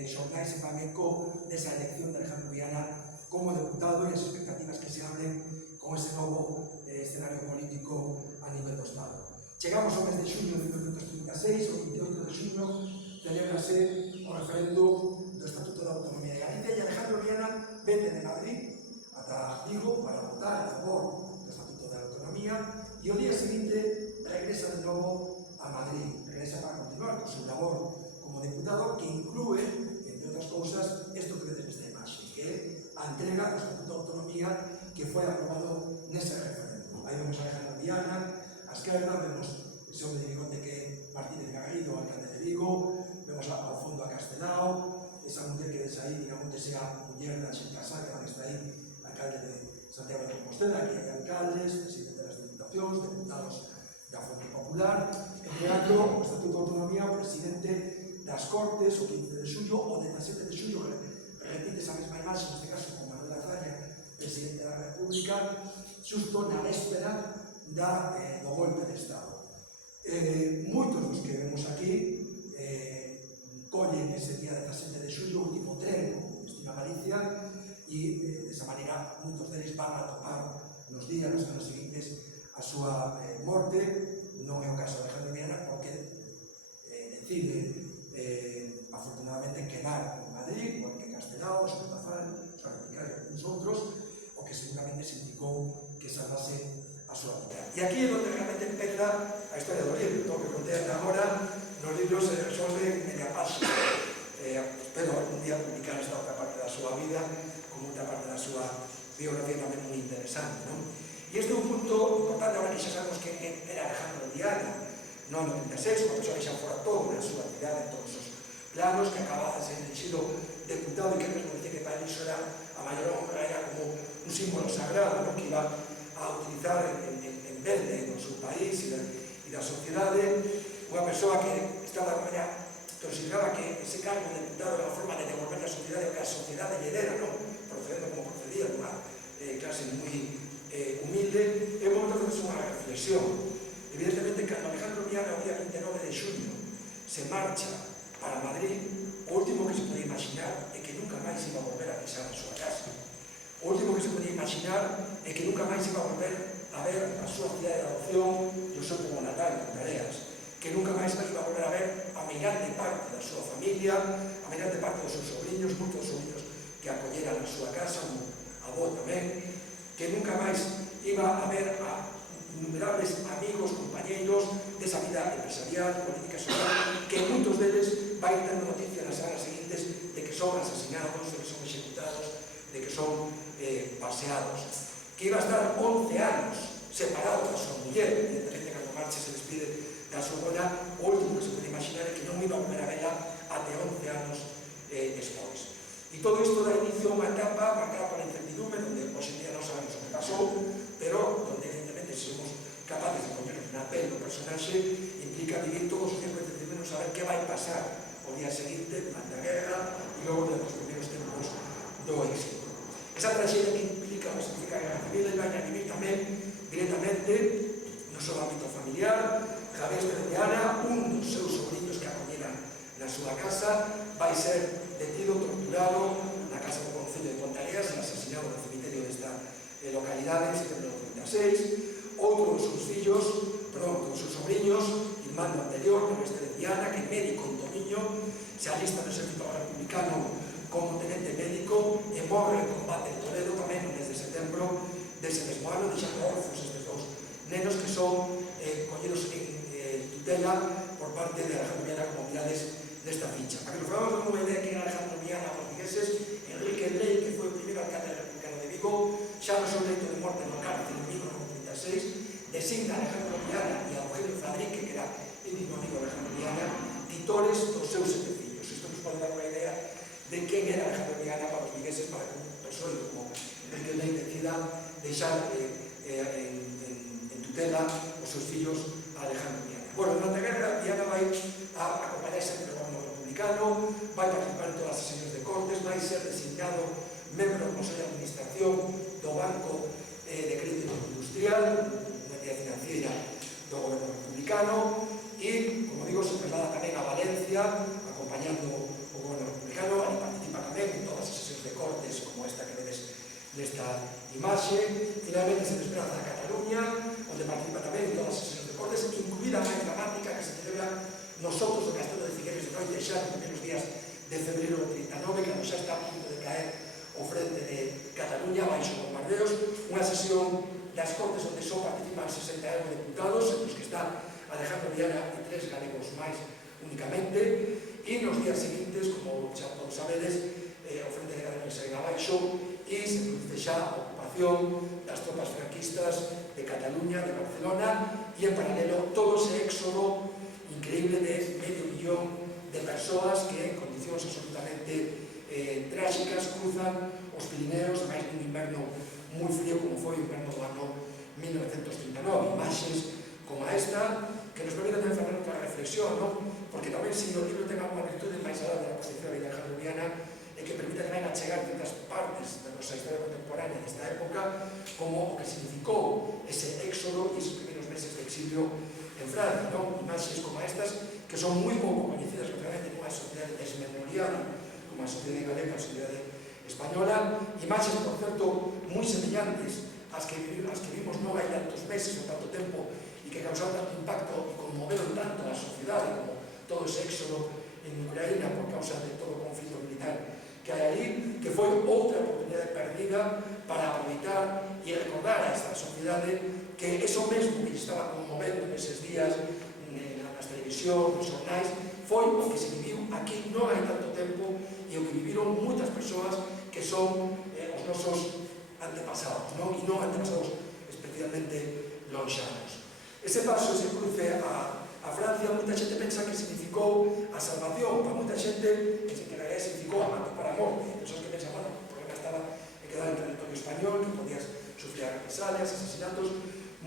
xornais se fan eco desa elección de Alejandro Viana como deputado e as expectativas que se abren con ese novo escenario político a nivel do Estado. Chegamos ao mes de xuño de 1936, o 28 de xuño celebrase o referendo do Estatuto da Autonomía de Galicia e Alejandro Viana vende de Madrid ata Vigo para votar a favor do Estatuto da Autonomía e o día seguinte regresa de novo a Madrid, regresa para continuar con seu labor como deputado, que inclúe, entre outras cousas, isto que vedes nesta imaxe, que é a entrega do Estatuto de Autonomía que foi aprobado nese referendo. Aí vemos a Alejandro Viana, a esquerda, vemos ese hombre de bigote que é Martínez Garrido, alcalde de Vigo, vemos ao fondo a Castelao, esa muller que des aí, digamos que sea a muller da Xenta Sagra, que está aí, alcalde de Santiago de Compostela, que hai alcaldes, presidente das diputacións, deputados da Fronte Popular, entregando o Estatuto de Autonomía ao presidente das Cortes o 15 de xullo, o 17 de xullo, repite esa mesma imaxe, neste caso con Manuel Azaña, presidente da República, xusto na véspera do golpe de Estado. Moitos dos que vemos aquí collen ese día 17 de xullo o último tren con destino a Galicia e desa maneira moitos deles van a topar nos días, nas semanas seguintes a súa morte. Non é o caso de Alejandro Viana porque decide afortunadamente quedar en Madrid, porque Castelao, Santafán, os Articario e uns outros, o que seguramente se indicou que salvase a súa vida. E aquí é onde realmente empeza a historia do libro. Todo o que contei agora nos libros se resolve en media página. Espero algún día publicar esta outra parte da súa vida como outra parte da súa biografía tamén moi interesante, non? E este é un punto importante ahora que xa sabemos que era Alejandro Viana, non no 36, unha persoa que xa fora todo na súa actividade en todos os planos, que acababa de ser elegido deputado e que mesmo dice que para iso era a maior honra, era como un símbolo sagrado, que iba a utilizar en verde do seu país e da sociedade, unha persoa que estaba de maneira consideraba que ese cargo de deputado era unha forma de devolver a sociedade o que a sociedade lle dera, procedendo como procedía dunha clase moi humilde. É un momento de fazer unha reflexión. Evidentemente, cando Alejandro Viana o día 29 de xunio se marcha para Madrid, o último que se podía imaginar é que nunca máis iba a volver a pisar a súa casa. O último que se podía imaginar é que nunca máis iba a volver a ver a súa cidade de adopción e o seu pobo natal, Ponteareas, que nunca máis iba a volver a ver a meirande parte da súa familia, a meirande parte dos seus sobrinhos, moitos sobrinhos que acolleran a súa casa, un avó tamén, que nunca máis iba a ver a innumerables amigos, compañeiros desa vida empresarial, política, social, que moitos deles vai dando noticia nas semanas seguintes de que son asesinados, de que son executados, de que son paseados, que iba a estar 11 anos separado da súa muller, evidentemente cando marcha se despide da súa bona, o último que se pode imaginar é que non iba a volver a vela até 11 anos despois. E todo isto dá inicio a unha etapa marcada pola incertidumbre, onde hoxe en día non sabemos o que pasou, pero onde evidentemente se somos capaces de ponernos na pel do personaxe, implica vivir todos os tempos de incertidumbre, non saber que vai pasar o día seguinte, durante a guerra, e logo nos primeiros tempos do éxito. Esa traxedia que implica o que significa a guerra civil, vai a vivir tamén directamente no seu ámbito familiar. Javier Viana, un dos seus sobrinhos que acolleran na súa casa, vai ser detido, torturado na casa do Concello de Ponteareas e asesinado no cemiterio desta localidade en setembro do 36. Outro dos seus fillos, dos seus sobrinhos, irmán anterior, Javier Viana, que é médico en Tomiño, se alista no exército republicano como tenente médico e morre en combate en Toledo tamén no mes de setembro dese mesmo ano, deixando orfos estes dous nenos que son collidos en tutela por parte de Alejandro Viana, como mirades nesta ficha. Para que nos falamos de unha idea que era Alejandro Viana aos vigueses, Enrique Ley, que foi o primeiro alcalde republicano de Vigo, xa no seu leito de morte no cárcel en Vigo no 36, designa a Alejandro Viana e a Eugenio Fadrique, que era íntimo amigo de Alejandro Viana, titores dos seus sete fillos. Isto nos pode dar unha idea de quen era Alejandro Viana para os vigueses, para que un persoa como Enrique Ley decida deixar en tutela os seus fillos a Alejandro Viana. Bueno, durante a guerra, Viana vai a acompañar sempre o goberno republicano, vai participar en todas as sesiones de Cortes, vai ser designado membro do Consello de Administración do Banco de Crédito Industrial, unha entidade financiera do goberno republicano, e, como digo, se traslada tamén a Valencia, acompañando o goberno republicano africano, e participa tamén en todas as sesións de cortes como esta que vedes nesta imaxe. Finalmente se desplaza a Cataluña, onde participa tamén en todas as sesións de cortes, incluída a máis dramática que se celebra nosotros do Castelo de Figueres de Noite xa nos primeiros días de febrero de 39, cando xa está a punto de caer o frente de Cataluña baixo bombardeos, unha sesión das Cortes onde só participan 60 diputados, entre os que está Alejandro Viana e 3 galegos máis únicamente, e nos días seguintes, como xa todos sabedes, o frente de Cataluña se ven abaixo e se produce xa a ocupación das tropas franquistas de Cataluña, de Barcelona, e en paralelo todo ese éxodo increíble de medio millón de persoas que en condicións absolutamente trágicas cruzan os Pirineos, ademais dun inverno moi frío como foi o inverno do ano 1939. Imaxes como esta que nos permite tamén fazer outra reflexión, non? Porque tamén se o libro ten unha virtude máis alá da posición de Alejandro Viana e que permite tamén achegar certas partes da nosa historia contemporánea desta época como o que significou ese éxodo e esos primeiros meses de exilio en Francia, non? Imaxes como estas que son moi pouco coñecidas realmente nunha sociedade desmemoriada como a sociedade galega, a sociedade española, imaxes, por certo, moi semellantes ás que vimos non hai tantos meses ou tanto tempo e que causaron tanto impacto e conmoveron tanto a sociedade como todo ese éxodo en Ucraína por causa de todo o conflito militar que hai ali, que foi outra oportunidade perdida para aproveitar e recordar a esta sociedade que eso mesmo que estaba conmovendo neses días nas televisións, nos xornais, foi o que se viviu aquí non hai tanto tempo e o que viviron moitas persoas que son os nosos antepasados, non? E non antepasados especialmente lonxanos. Ese paso, ese cruce a Francia, moita xente pensa que significou a salvación, para moita xente que en realidad significou a mato para a morte. Persoas que pensan, bueno, o problema estaba en quedar en territorio español, que podías sufrir represalias, asesinatos.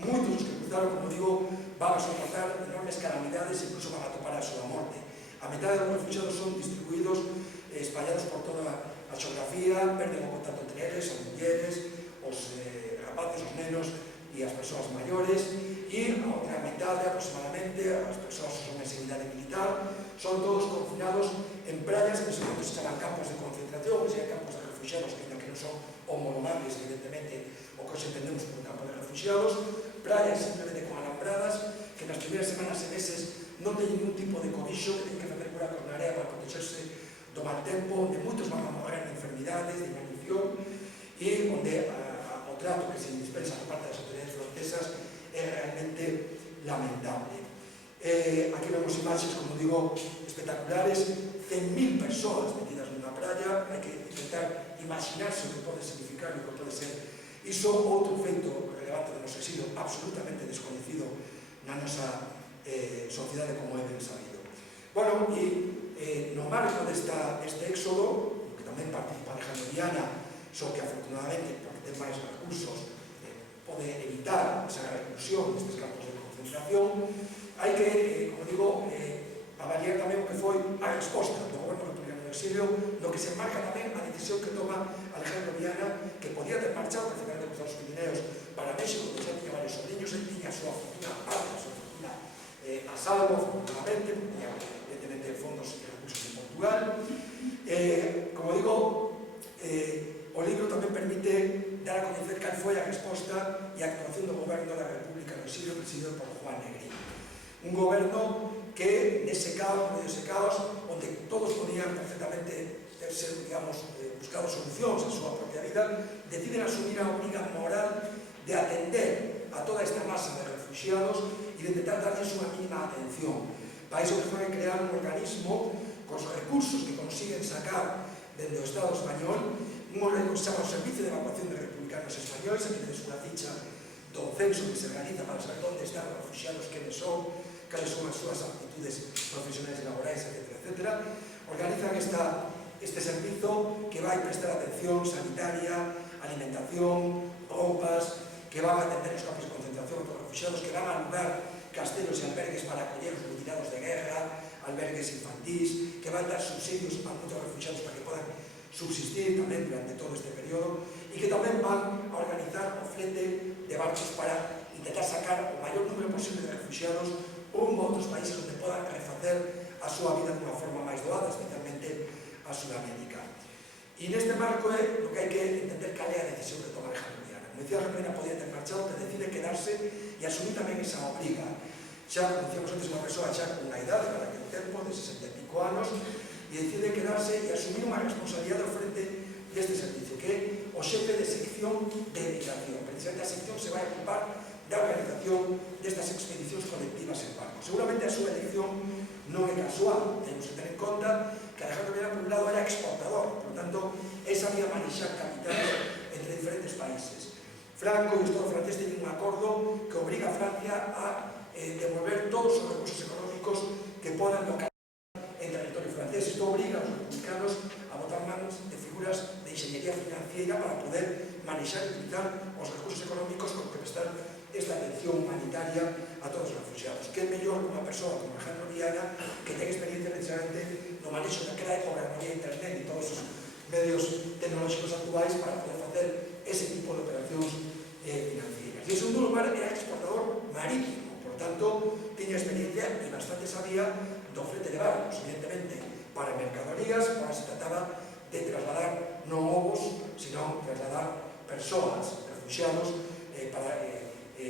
Moitos dos que cruzaron, como digo, van a soportar enormes calamidades e incluso van a topar a súa morte. A metade dos refugiados son distribuídos, espallados por toda a xeografía, perden o contacto entre eles, as mulleres, os rapaces, os nenos e as persoas maiores, e a outra metade aproximadamente, as persoas que son en seguridade militar, son todos confinados en praias que se chaman campos de concentración, que sean campos de refugiados, que non son homologables, evidentemente, o que os entendemos por un campo de refugiados, praias simplemente con alambradas, que nas primeiras semanas e meses non teñen ningún tipo de cobixo, que teñen que facer pura con area para protegerse do mal tempo, onde moitos van a morrer de enfermidades, de inanición, e onde o trato que se dispensa por parte das autoridades francesas é realmente lamentable. Aquí vemos imaxes, como digo, espectaculares, 100.000 persoas metidas nunha praia, hai que intentar imaginarse o que pode significar e o que pode ser. Iso outro feito relevante do noso exilio, absolutamente desconocido na nosa sociedade como é ben sabido. Bueno, e no marco deste éxodo, que tamén participa Alejandro Viana, só que afortunadamente, porque ten máis recursos, pode evitar esa reclusión destes campos de concentración, hai que, como digo, avaliar tamén o que foi a resposta do goberno republicano do exilio, no que se marca tamén a decisión que toma Alejandro Viana, que podía ter marchado perfectamente cruzar os Pirineos para México, que xa tiña varios sobrinhos, ele tiña a súa fortuna, parte da súa fortuna a salvo, afortunadamente, porque tiña evidentemente fondos e recursos en Portugal. Como digo, o libro tamén permite dar a coñecer cal foi a resposta e a actuación do goberno da República do Exilio presidido por Juan Negrín. Un goberno que nese caos, onde todos podían perfectamente terse, digamos, buscado solucións a súa propia vida, deciden asumir a obriga moral de atender a toda esta masa de refugiados e de intentar darles unha mínima atención. Para iso que foi crear un organismo cos recursos que consiguen sacar dende o Estado español, un organismo que se chama o Servicio de Evacuación de Republicanos Españoles, aquí tenes unha ficha do censo que se realiza para saber onde están os refugiados, quenes son, cales son as súas aptitudes profesionais e laborais, etc. Organizan este servizo que vai prestar atención sanitaria, alimentación, roupas, que van a atender os campos de concentración dos refugiados, que van a alugar castelos e albergues para acoller os retirados de guerra, albergues infantís, que van a dar subsidios a moitos refugiados para que podan subsistir tamén durante todo este período, e que tamén van a organizar o flete de barcos para intentar sacar o maior número posible de refugiados rumbo a outros países onde podan refacer a súa vida dunha forma máis doada, especialmente a a Sudamérica. E neste marco é o que hai que entender cal é a decisión que toma Alejandro Viana. Como dicía, Alejandro podía ter marchado, pero decide quedarse e asumir tamén esa obriga. Xa, como dicíamos antes, unha persoa xa con unha idade, para aquel tempo, de 60 e pico anos, e decide quedarse e asumir unha responsabilidade ao frente deste servicio, que é o xefe de sección de emigración. Precisamente a sección se vai a ocupar da organización destas expedicións colectivas en barco. Seguramente a súa elección non é casual, temos que ter en conta que Alejandro Viana, por un lado, era exportador, por tanto, él sabía manexar capitales entre diferentes países. Franco e o Estado francés teñen un acordo que obriga a Francia a devolver todos os recursos económicos que podan localizar en territorio francés. Isto obriga aos republicanos a botar manos de figuras de ingeniería financiera para poder manexar e utilizar os recursos económicos con que prestar esta atención humanitaria a todos os refugiados. Que é mellor unha persoa como Alejandro Viana que ten experiencia precisamente no manexo daquela época que non había internet e todos os medios tecnolóxicos actuais para poder facer ese tipo de operacións financieras. E en segundo lugar, era exportador marítimo, por tanto, tiña experiencia e bastante sabía do flete de barcos, evidentemente, para mercadorías, para se trataba de trasladar non ovos, sino trasladar persoas, refugiados, para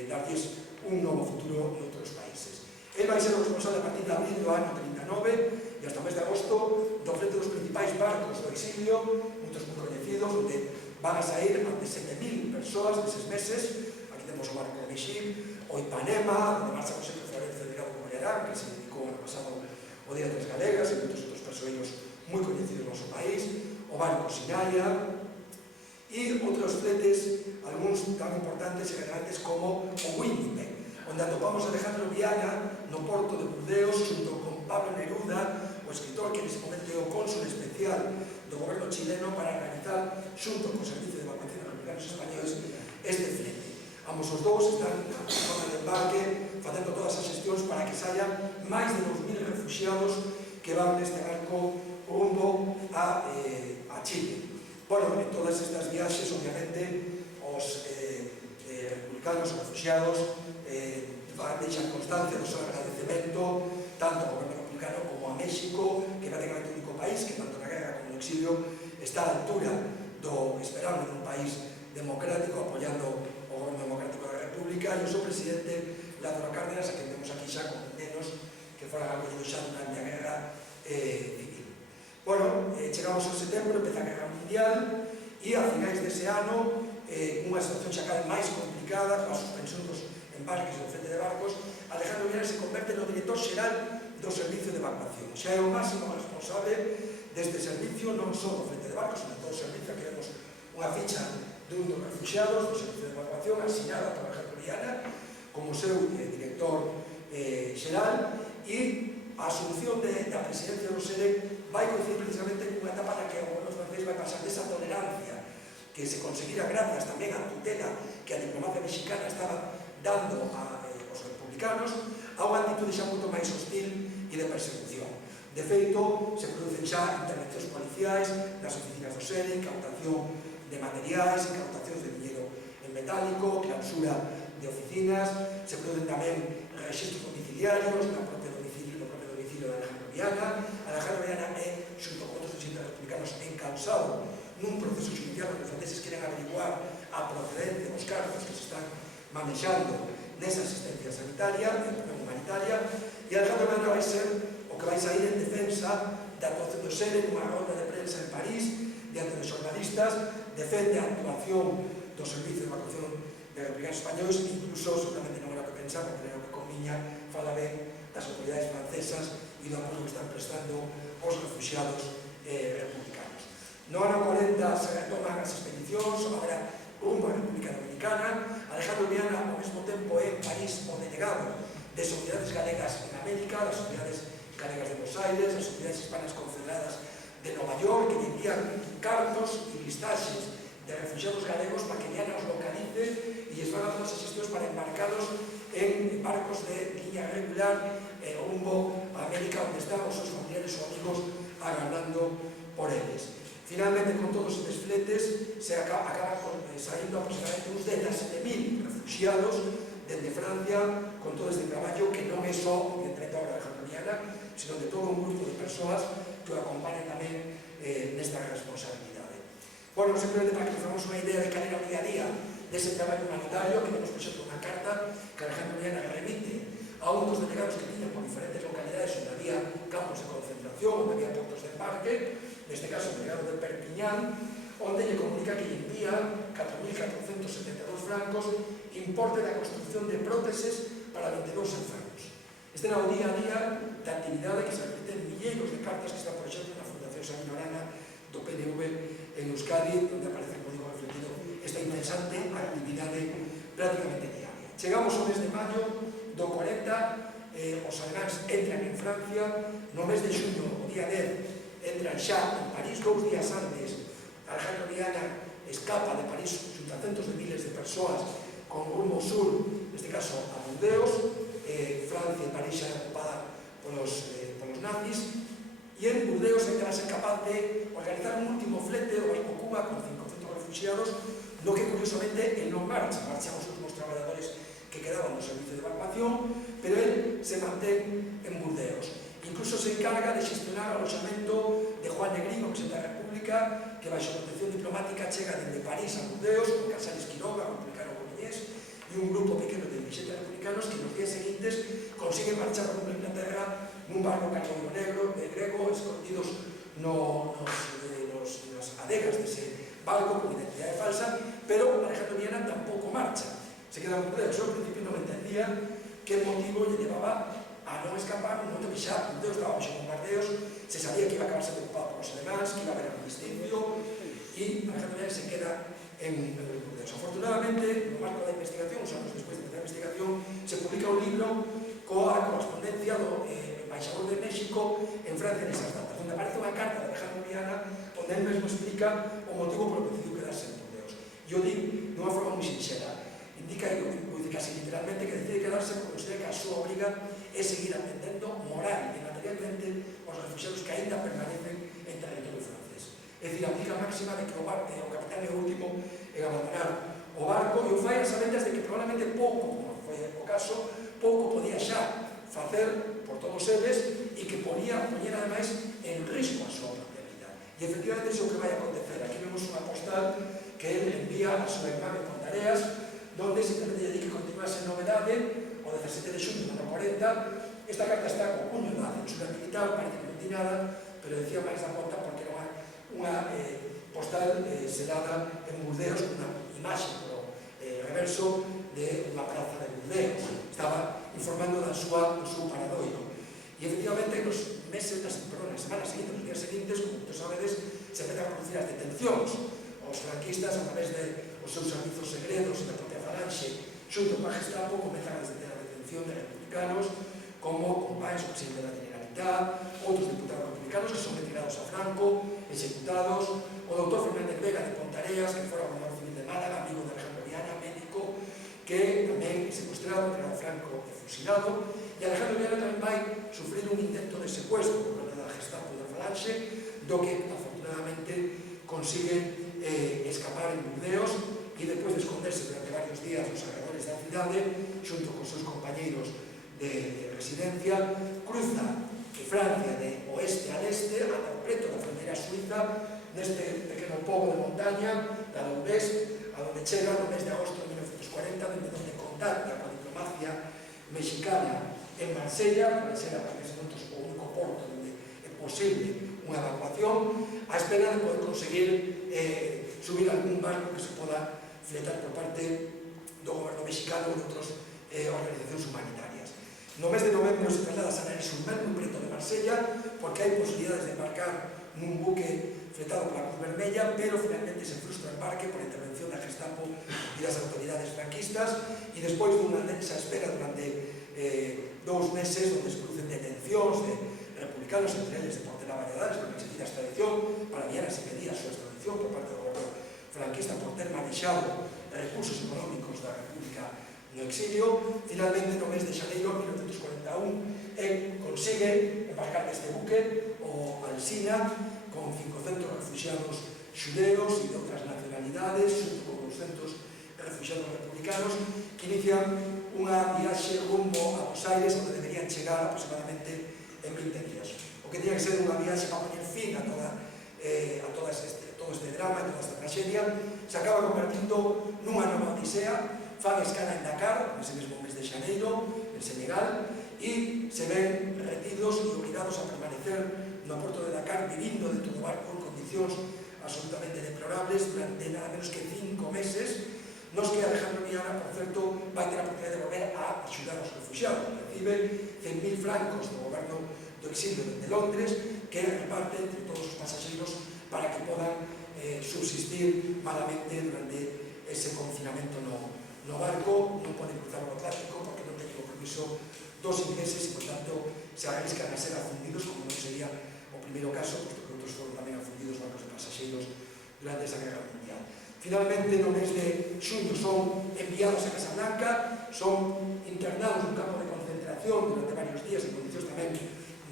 darlles un novo futuro en outros países. Él vai ser o responsable a partir de abril do ano 39 e hasta o mes de agosto do frente dos principais barcos do exilio, moitos moi coñecidos, onde van a sair ante 7.000 persoas neses meses. Aquí temos o barco Mexip, o Ipanema, onde marcha José Florencio Delgado Collarán, que se dedicou ano pasado ao Día das Galegas, e moitos outros persoeiros moi coñecidos no noso país, o barco Sinaya, e outros fletes, algúns tan importantes e relevantes como o Winnipeg, onde atopamos a Alejandro Viana no porto de Burdeos xunto con Pablo Neruda, o escritor que nese momento é o cónsul especial do goberno chileno para organizar xunto co Servicio de Evacuación de Republicanos Españoles este flete. Ambos os dous están na zona de embarque facendo todas as xestións para que saian máis de 2.000 refugiados que van neste barco rumbo a Chile. Bueno, en todas estas viaxes, obviamente, os republicanos, os refugiados, deixan constancia do seu agradecemento tanto ao goberno republicano como a México, que é prácticamente o único país que, tanto na guerra como no exilio, está a altura do esperable dun país democrático, apoiando o goberno democrático da República, e o seu presidente, Lázaro Cárdenas, a que temos aquí xa con nenos que foran acollidos xa durante a guerra civil. Bueno, chegamos ao setembro, empeza a guerra mundial, e a finais dese ano, unha situación xa cada máis complicada, coa suspensión dos embarques do frente de barcos, Alejandro Viana se converte no director xeral do servicio de evacuación. Xa é o máximo responsable deste servicio, non só do frente de barcos, sino todo o servicio, que vemos unha ficha dun dos refugiados do servicio de evacuación asinada por Alejandro Viana como seu director xeral, e a asunción da presidencia do SEDE vai coincidir precisamente cunha etapa na que o goberno francés vai pasar desa tolerancia que se conseguira grazas tamén á tutela que a diplomacia mexicana estaba dando aos republicanos, a unha actitude xa moito máis hostil e de persecución. De feito, se producen xa intervencións policiais nas oficinas do SEDE, incautación de materiais, incautacións de dinheiro en metálico, clausura de oficinas, se producen tamén rexistros domiciliarios no propio domicilio de Alejandro Viana. Alejandro Viana é, xunto con outros presidentes republicanos, encausado nun proceso judicial onde os franceses queren averiguar a procedencia dos cargos que se están manexando nesa asistencia sanitaria e humanitaria, e Alejandro Viana vai ser o que vai sair en defensa da actuación do SEDE nunha ronda de prensa en París diante de xornalistas, defende a actuación do Servicio de Evacuación de Republicanos Españoles, incluso, seguramente non era o que pensaba, porque era o que comiña, fala ben das autoridades francesas e do apoio que están prestando aos refugiados republicanos. No ano 40 se retoman as expedicións, agora rumbo a República Dominicana. Alejandro Viana, ao mesmo tempo, é en París o delegado de sociedades galegas en América, das sociedades galegas de Buenos Aires, das sociedades hispanas confederadas de Nova York, que envían cartos e listaxes de refugiados galegos para que Viana os localice e les van a todas as xestións para embarcados en barcos de línea regular rumbo a América, onde están os seus familiares ou amigos agardando por eles. Finalmente, con todos estes fletes, se acaban saindo aproximadamente uns 17.000 refugiados dende Francia, con todo este traballo que non é só, evidentemente, a obra de Alejandro Viana, sino de todo un grupo de persoas que o acompañan tamén nesta responsabilidade. Bueno, simplemente para que nos damos unha idea de cal era o día a día dese traballo humanitario, que temos, por exemplo, unha carta que Alejandro Liana remite a un dos delegados que tiñan por diferentes localidades onde había campos de concentración, onde había puntos de embarque, neste caso o delegado de Perpiñán, onde lle comunica que lle envía 4.472 francos importe da construcción de próteses para 22 enfermos. Este era o día a día da actividade que se repite en milleiros de cartas que están, por exemplo, na Fundación Sabino Arana do PNV en Euskadi, onde aparece, como digo, refletido esta interesante actividade prácticamente diaria. Chegamos ao mes de maio do 40, os alemáns entran en Francia, no mes de xuño, o día 10, entran xa en París, 2 días antes, Alejandro Liana escapa de París xunto a centos de miles de persoas con rumbo sur, neste caso a Burdeos, Francia e París xa ocupada polos nazis, e en Burdeos era ser capaz de organizar un último flete do barco Cuba con 500 refugiados, no que curiosamente el non marchan os últimos traballadores que quedaban no servicio de evacuación, pero él se mantén en Burdeos. Incluso se encarga de xestionar o aloxamento de Juan Negrino, presidente da República, que baixo protección diplomática chega desde París a Burdeos, con Casares Quiroga, republicano boloñés, e un grupo pequeno de 27 republicanos que nos días seguintes consiguen marchar rumbo a Inglaterra nun barco cañón negro de grego escondidos nas adegas dese barco con identidade falsa, pero Alejandro Liana tampouco marcha, se queda en Burdeos. Eu ao principio non entendía que motivo lle levaba a non escapar un momento que xa Burdeos estaba baixo bombardeos, se sabía que iba a acabar sendo ocupado por os alemáns, que iba a haber armisticio, e Alejandro Liana se queda en Burdeos. Afortunadamente, no marco da investigación, uns anos despois de a investigación, se publica un libro coa correspondencia do embaixador de México en Francia nesas datas, onde aparece unha carta de Alejandro Liana onde él mesmo explica o motivo polo que decidiu quedarse en Burdeos. E o di dunha forma moi sinxela. Indica, casi literalmente, que decide quedarse porque considera que a súa obriga é seguir atendendo moral e materialmente aos refugiados que aínda permanecen en territorio francés. É dicir, a única máxima de que o capitán é o último en abandonar o barco, e o fai a sabendas de que probablemente pouco, como foi o caso, pouco podía xa facer por todos eles e que poñera ademais en risco a súa propia vida. E efectivamente iso que vai acontecer. Aquí vemos unha postal que ele envía a súa irmán en Pontareas, donde simplemente lle di que continúa sen novedade o 17 de xunio do ano 40. Esta carta está co cuño da censura militar, parece que non di nada, pero decía máis da conta porque era unha postal selada en Burdeos con unha imaxe pro reverso de unha praza de Burdeos. Estaba informando do seu paradoiro. E efectivamente, nas semanas seguintes, nos días seguintes, como todos sabedes, se empezan a producir as detencións. Os franquistas, a través dos seus servizos segredos e da propia falanxe, xunto coa Gestapo, comezan a detención de republicanos como Compáez, o presidente da Generalitat, outros diputados republicanos que son retirados a Franco, executados, o doutor Fernández Vega de Pontareas, que fora gobernador civil de Málaga, amigo de Alejandro Liana, médico, que tamén é secuestrado, entregado a Franco e fusilado, e Alejandro Liana tamén vai sufrir un intento de secuestro por parte da Gestapo e da falanxe, do que afortunadamente consigue escapar en Burdeos e despois de esconderse durante varios días nos alrededores da cidade xunto con seus compañeiros de residencia, cruza que Francia de oeste a leste ata o preto da fronteira suiza neste pequeno pobo de montaña da Lourdes, a donde chega no mes de agosto de 1940, donde contacta coa diplomacia mexicana en Marsella, que será para esos momentos o único porto onde é posible unha evacuación, a espera de poder conseguir subir algún barco que se poda fletar por parte do goberno mexicano e de outras organizacións humanitarias. No mes de novembro se traslada a San Ares-sur-Mer, moi preto de Marsella, porque hai posibilidades de embarcar nun buque fletado pola Cruz Vermella, pero finalmente se frustra o embarque por intervención da Gestapo e das autoridades franquistas, e despois dunha densa espera durante 2 meses onde se producen detencións de republicanos, entre eles de Portela Variedades, porque se tira a extradición, para Viana se pedía a súa extradición por parte do goberno franquista por ter manexado recursos económicos da República no exilio. Finalmente, no mes de xaneiro de 1941, él consigue embarcar neste buque o Alsina con 500 refugiados xudeos e de outras nacionalidades, junto con 200 refugiados republicanos, que inician unha viaxe rumbo a Buenos Aires, onde deberían chegar aproximadamente en 20 días. O que tenía que ser unha viaxe para poñer fin a toda a todo este drama, a toda esta traxedia, se acaba convertindo nunha nova odisea, fan escala en Dakar, nese mesmo mes de xaneiro, en Senegal, e se ven retidos e obligados a permanecer no porto de Dakar vivindo dentro do barco en condicións absolutamente deplorables durante nada menos que 5 meses, nos que Alejandro Viana, por certo, vai ter a oportunidade de volver a axudar aos refugiados. Recibe 100.000 francos do goberno do exilio de Londres que reparte entre todos os pasaxeiros para que podan subsistir malamente durante ese confinamento no barco. Non poden cruzar o Atlántico porque non teñen o permiso dos ingleses e, por tanto, se arriscan a ser afundidos, como non sería o primeiro caso, posto que outros foron tamén afundidos barcos de pasaxeiros durante esa guerra mundial. Finalmente, no mes de xuño son enviados a Casablanca, son internados nun campo de concentración durante varios días en condicións tamén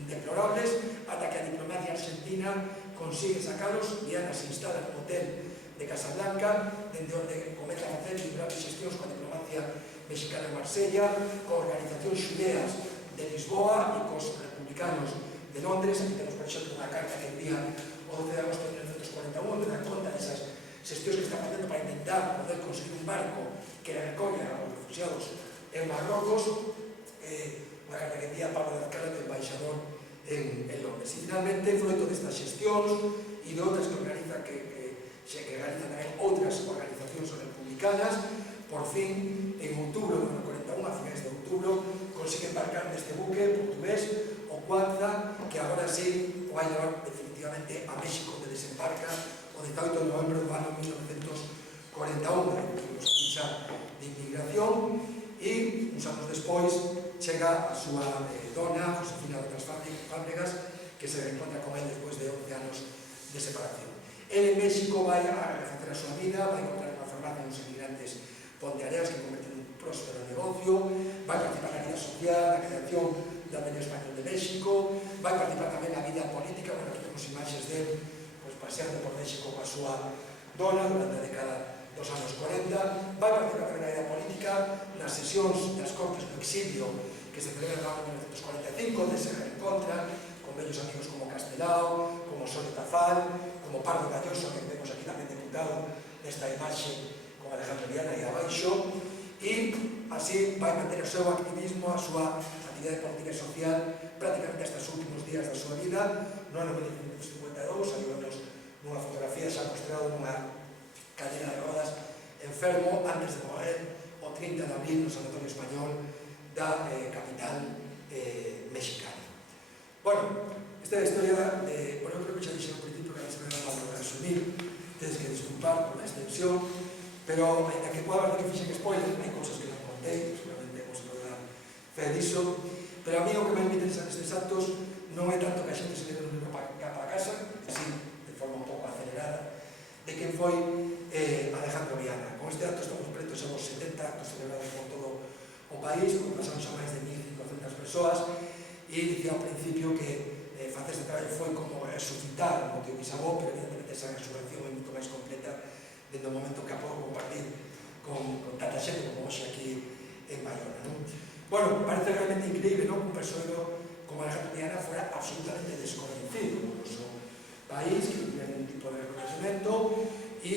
deplorables, ata que a diplomacia argentina consigue sacalos. Viana se instala no hotel de Casablanca, dende onde comeza a facer liberables xestións coa diplomacia mexicana en Marsella, con organizacións xudeas de Lisboa e cos republicanos de Londres. Aquí temos, por exemplo, unha carta que envía o 12 de agosto de 1941, onde dá conta desas xestións que está facendo para intentar poder conseguir un barco que recolla aos refugiados en Marrocos, unha carta que envía Pablo de Alcalá, do embaixador en Londres. E finalmente, froito destas xestións e de outras que realizan tamén outras organizacións republicanas, por fin, en outubro do ano 41, a finais de outubro, consigue embarcar neste buque portugués, o Cuanza, que agora sí o vai levar definitivamente a México, onde desembarca o 18 de novembro do ano 1941, que nos ficha de inmigración, e uns anos despois chega a súa dona, Josefina de Otras Fábregas, que se reencontra con él despois de 11 anos de separación. Él en México vai a refacer a súa vida, vai encontrar unha farmacia nos emigrantes Ponteareas, que converte en un próspero negocio, vai participar na vida social, na creación do Ateneo Español de México, vai participar tamén na vida política. Bueno, aquí temos imaxes de paseando por México coa súa dona durante a década dos anos 40, vai participar tamén na vida política, nas sesións das Cortes do Exilio que se celebran no ano 1945, onde se reencontra con vellos amigos como Castelao, como Sonia Tafal, como Pardo Galloso, que vemos aquí tamén deputado nesta imaxe con Alejandro Viana e abaixo, e así vai manter o seu activismo, a súa actividade política e social prácticamente hasta os últimos días da súa vida. No ano 1952 salíamos nunha fotografía xa mostrado nunha cadena de rodas enfermo antes de morrer o 30 de abril no Sanatorio Español da capital mexicana. Bueno, esta é a historia de... Bueno, eu creo que xa dixen ao principio que a se me dá mal resumir, tedes que disculpar por a extensión, pero ainda que poda ver que fixen spoiler, hai cousas que non contei, seguramente vos podrá fe diso, pero a mí o que me interesa nestes actos non é tanto que a xente se leve un libro capa a casa, que sí, de forma un pouco acelerada, de quen foi Alejandro Viana. Con este acto estamos pretos a os 70 actos celebrados por todo o país, con pasamos a máis de 1.500 persoas, e dicía ao principio que facer este traballo foi como resucitar o teu bisavó, pero evidentemente esa resurrección é moito máis completa dende o momento que a podo compartir con tanta xente como hoxe aquí en Bayona. Bueno, parece realmente increíble que un persoeiro como Alejandro Viana fora absolutamente desconocido no noso país, que non tiene ningún tipo de reconocimiento, e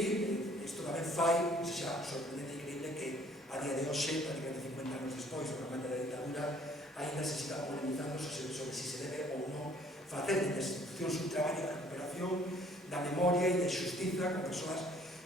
isto tamén fai, xa sorprendente e increíble que a día de hoxe, prácticamente 50 anos despois do remate da dictadura, ainda se siga polemizando sobre si se debe ou non facer desde institucións un traballo de recuperación da memoria e de xustiza con persoas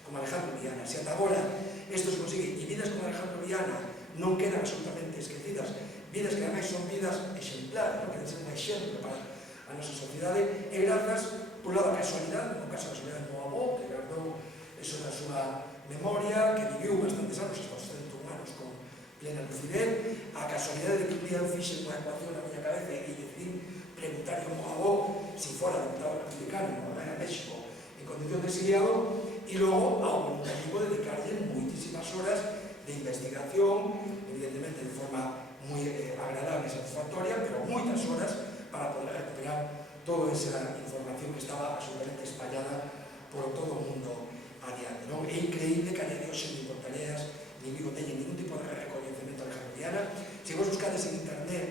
como Alejandro Viana. Se ata agora isto se consigue e vidas como Alejandro Viana non quedan absolutamente esquecidas, vidas que ademais son vidas exemplares, non queren ser un exemplo para a nosa sociedade, e grazas, por un lado, a casualidade, no caso a casualidade do meu avó, que guardou eso da súa memoria, que viviu bastantes anos, hasta os 101 anos con plena lucidez, a casualidade de que un día eu fixe unha ecuación na miña cabeza e decidí preguntar ao meu avó se fora deputado republicano no Reino México en condición de exiliado, e logo ao voluntarivo dedicarlle moitísimas horas de investigación, evidentemente de forma moi agradable e satisfactoria, pero moitas horas para poder recuperar toda esa información que estaba absolutamente espallada por todo o mundo adiante. É increíble que a día de hoxe nin Pontareas nin Vigo teñen ningún tipo de recoñecemento alejandriana. Se vos buscades en internet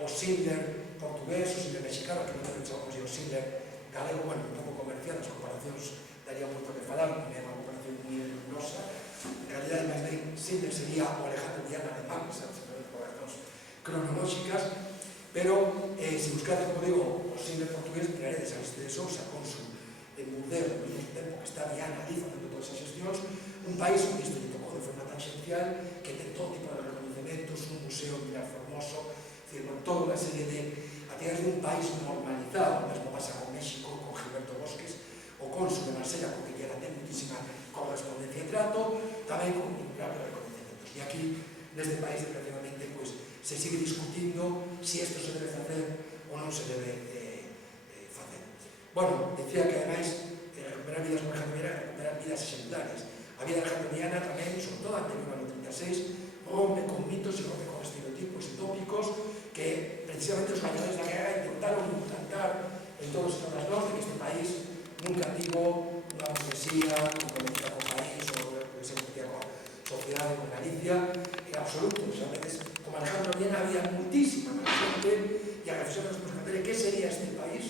o Schindler portugués, o Schindler mexicano, que non chamamos o Schindler galego, bueno, un pouco comercial, as comparacións daría moito que falar, non é unha comparación moi luminosa, en realidad, máis ben, sempre sería o Alejandro Viana alemán, sabes, por razóns cronolóxicas, pero se buscades, como digo, o siglo portugués, miraredes a Leste de Sousa, cónsul en Murdeo, ao mesmo tempo que está Viana ali facendo todas as xestións, un país onde isto lle tocou de forma tangencial, que ten todo tipo de reconhecementos, un museo en Vilar Formoso, toda unha serie de actividades de un país normalizado, mesmo pasa con México, con Gilberto Bosques, o cónsul de Marsella, porque ella ten muchísima correspondencia e trato, tamén con innumerables reconhecementos. E aquí, neste país, desgraciadamente, pues, se sigue discutindo si isto se debe facer ou non se debe facer. Bueno, decía que, ademais, recuperar vidas por Alejandro Viana, recuperar vidas exemplares. A vida de Alejandro Viana tamén, sobre todo anterior ao 36, rompe con mitos e rompe con estereotipos e tópicos que precisamente os gañadores da guerra intentaron implantar en todos os nós de que este país nunca tivo unha burguesía comprometida co país ou que se comprometía coa sociedade con Galicia en absoluto. O sea, veces, como Alejandro Viana había muitísima gente e a reflexión que nos podemos hacer é que sería este país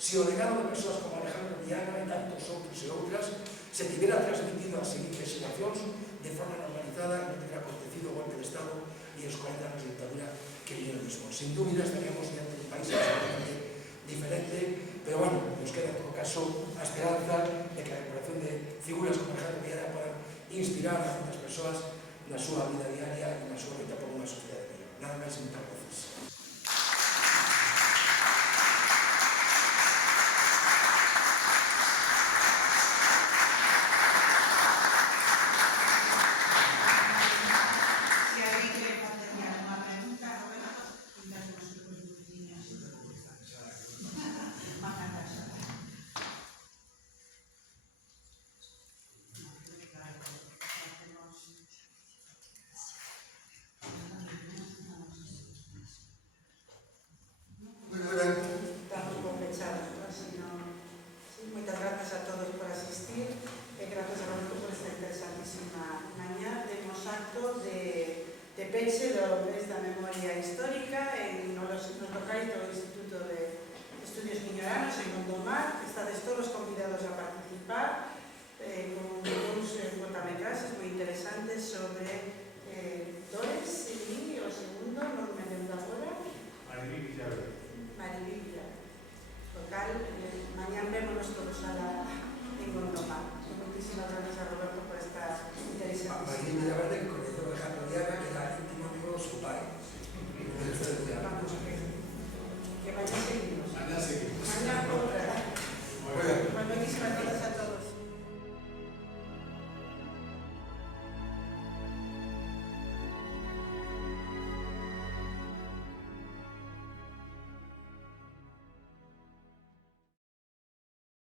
se o legado de persoas como Alejandro Viana e tantos outros e outras se tivera transmitido ás seguintes xeracións de forma normalizada e non tivera acontecido o golpe de Estado e os 40 anos de dictadura que vinieron despois. Sin dúbida estaríamos diante de un país absolutamente diferente, pero bueno, nos queda en todo caso a esperanza de que a recuperación de figuras como Alejandro Viana podan inspirar a moitas persoas na súa vida diaria e na súa vida por unha sociedade mellor. Nada máis e moitas gracias. sobre Dores Seguín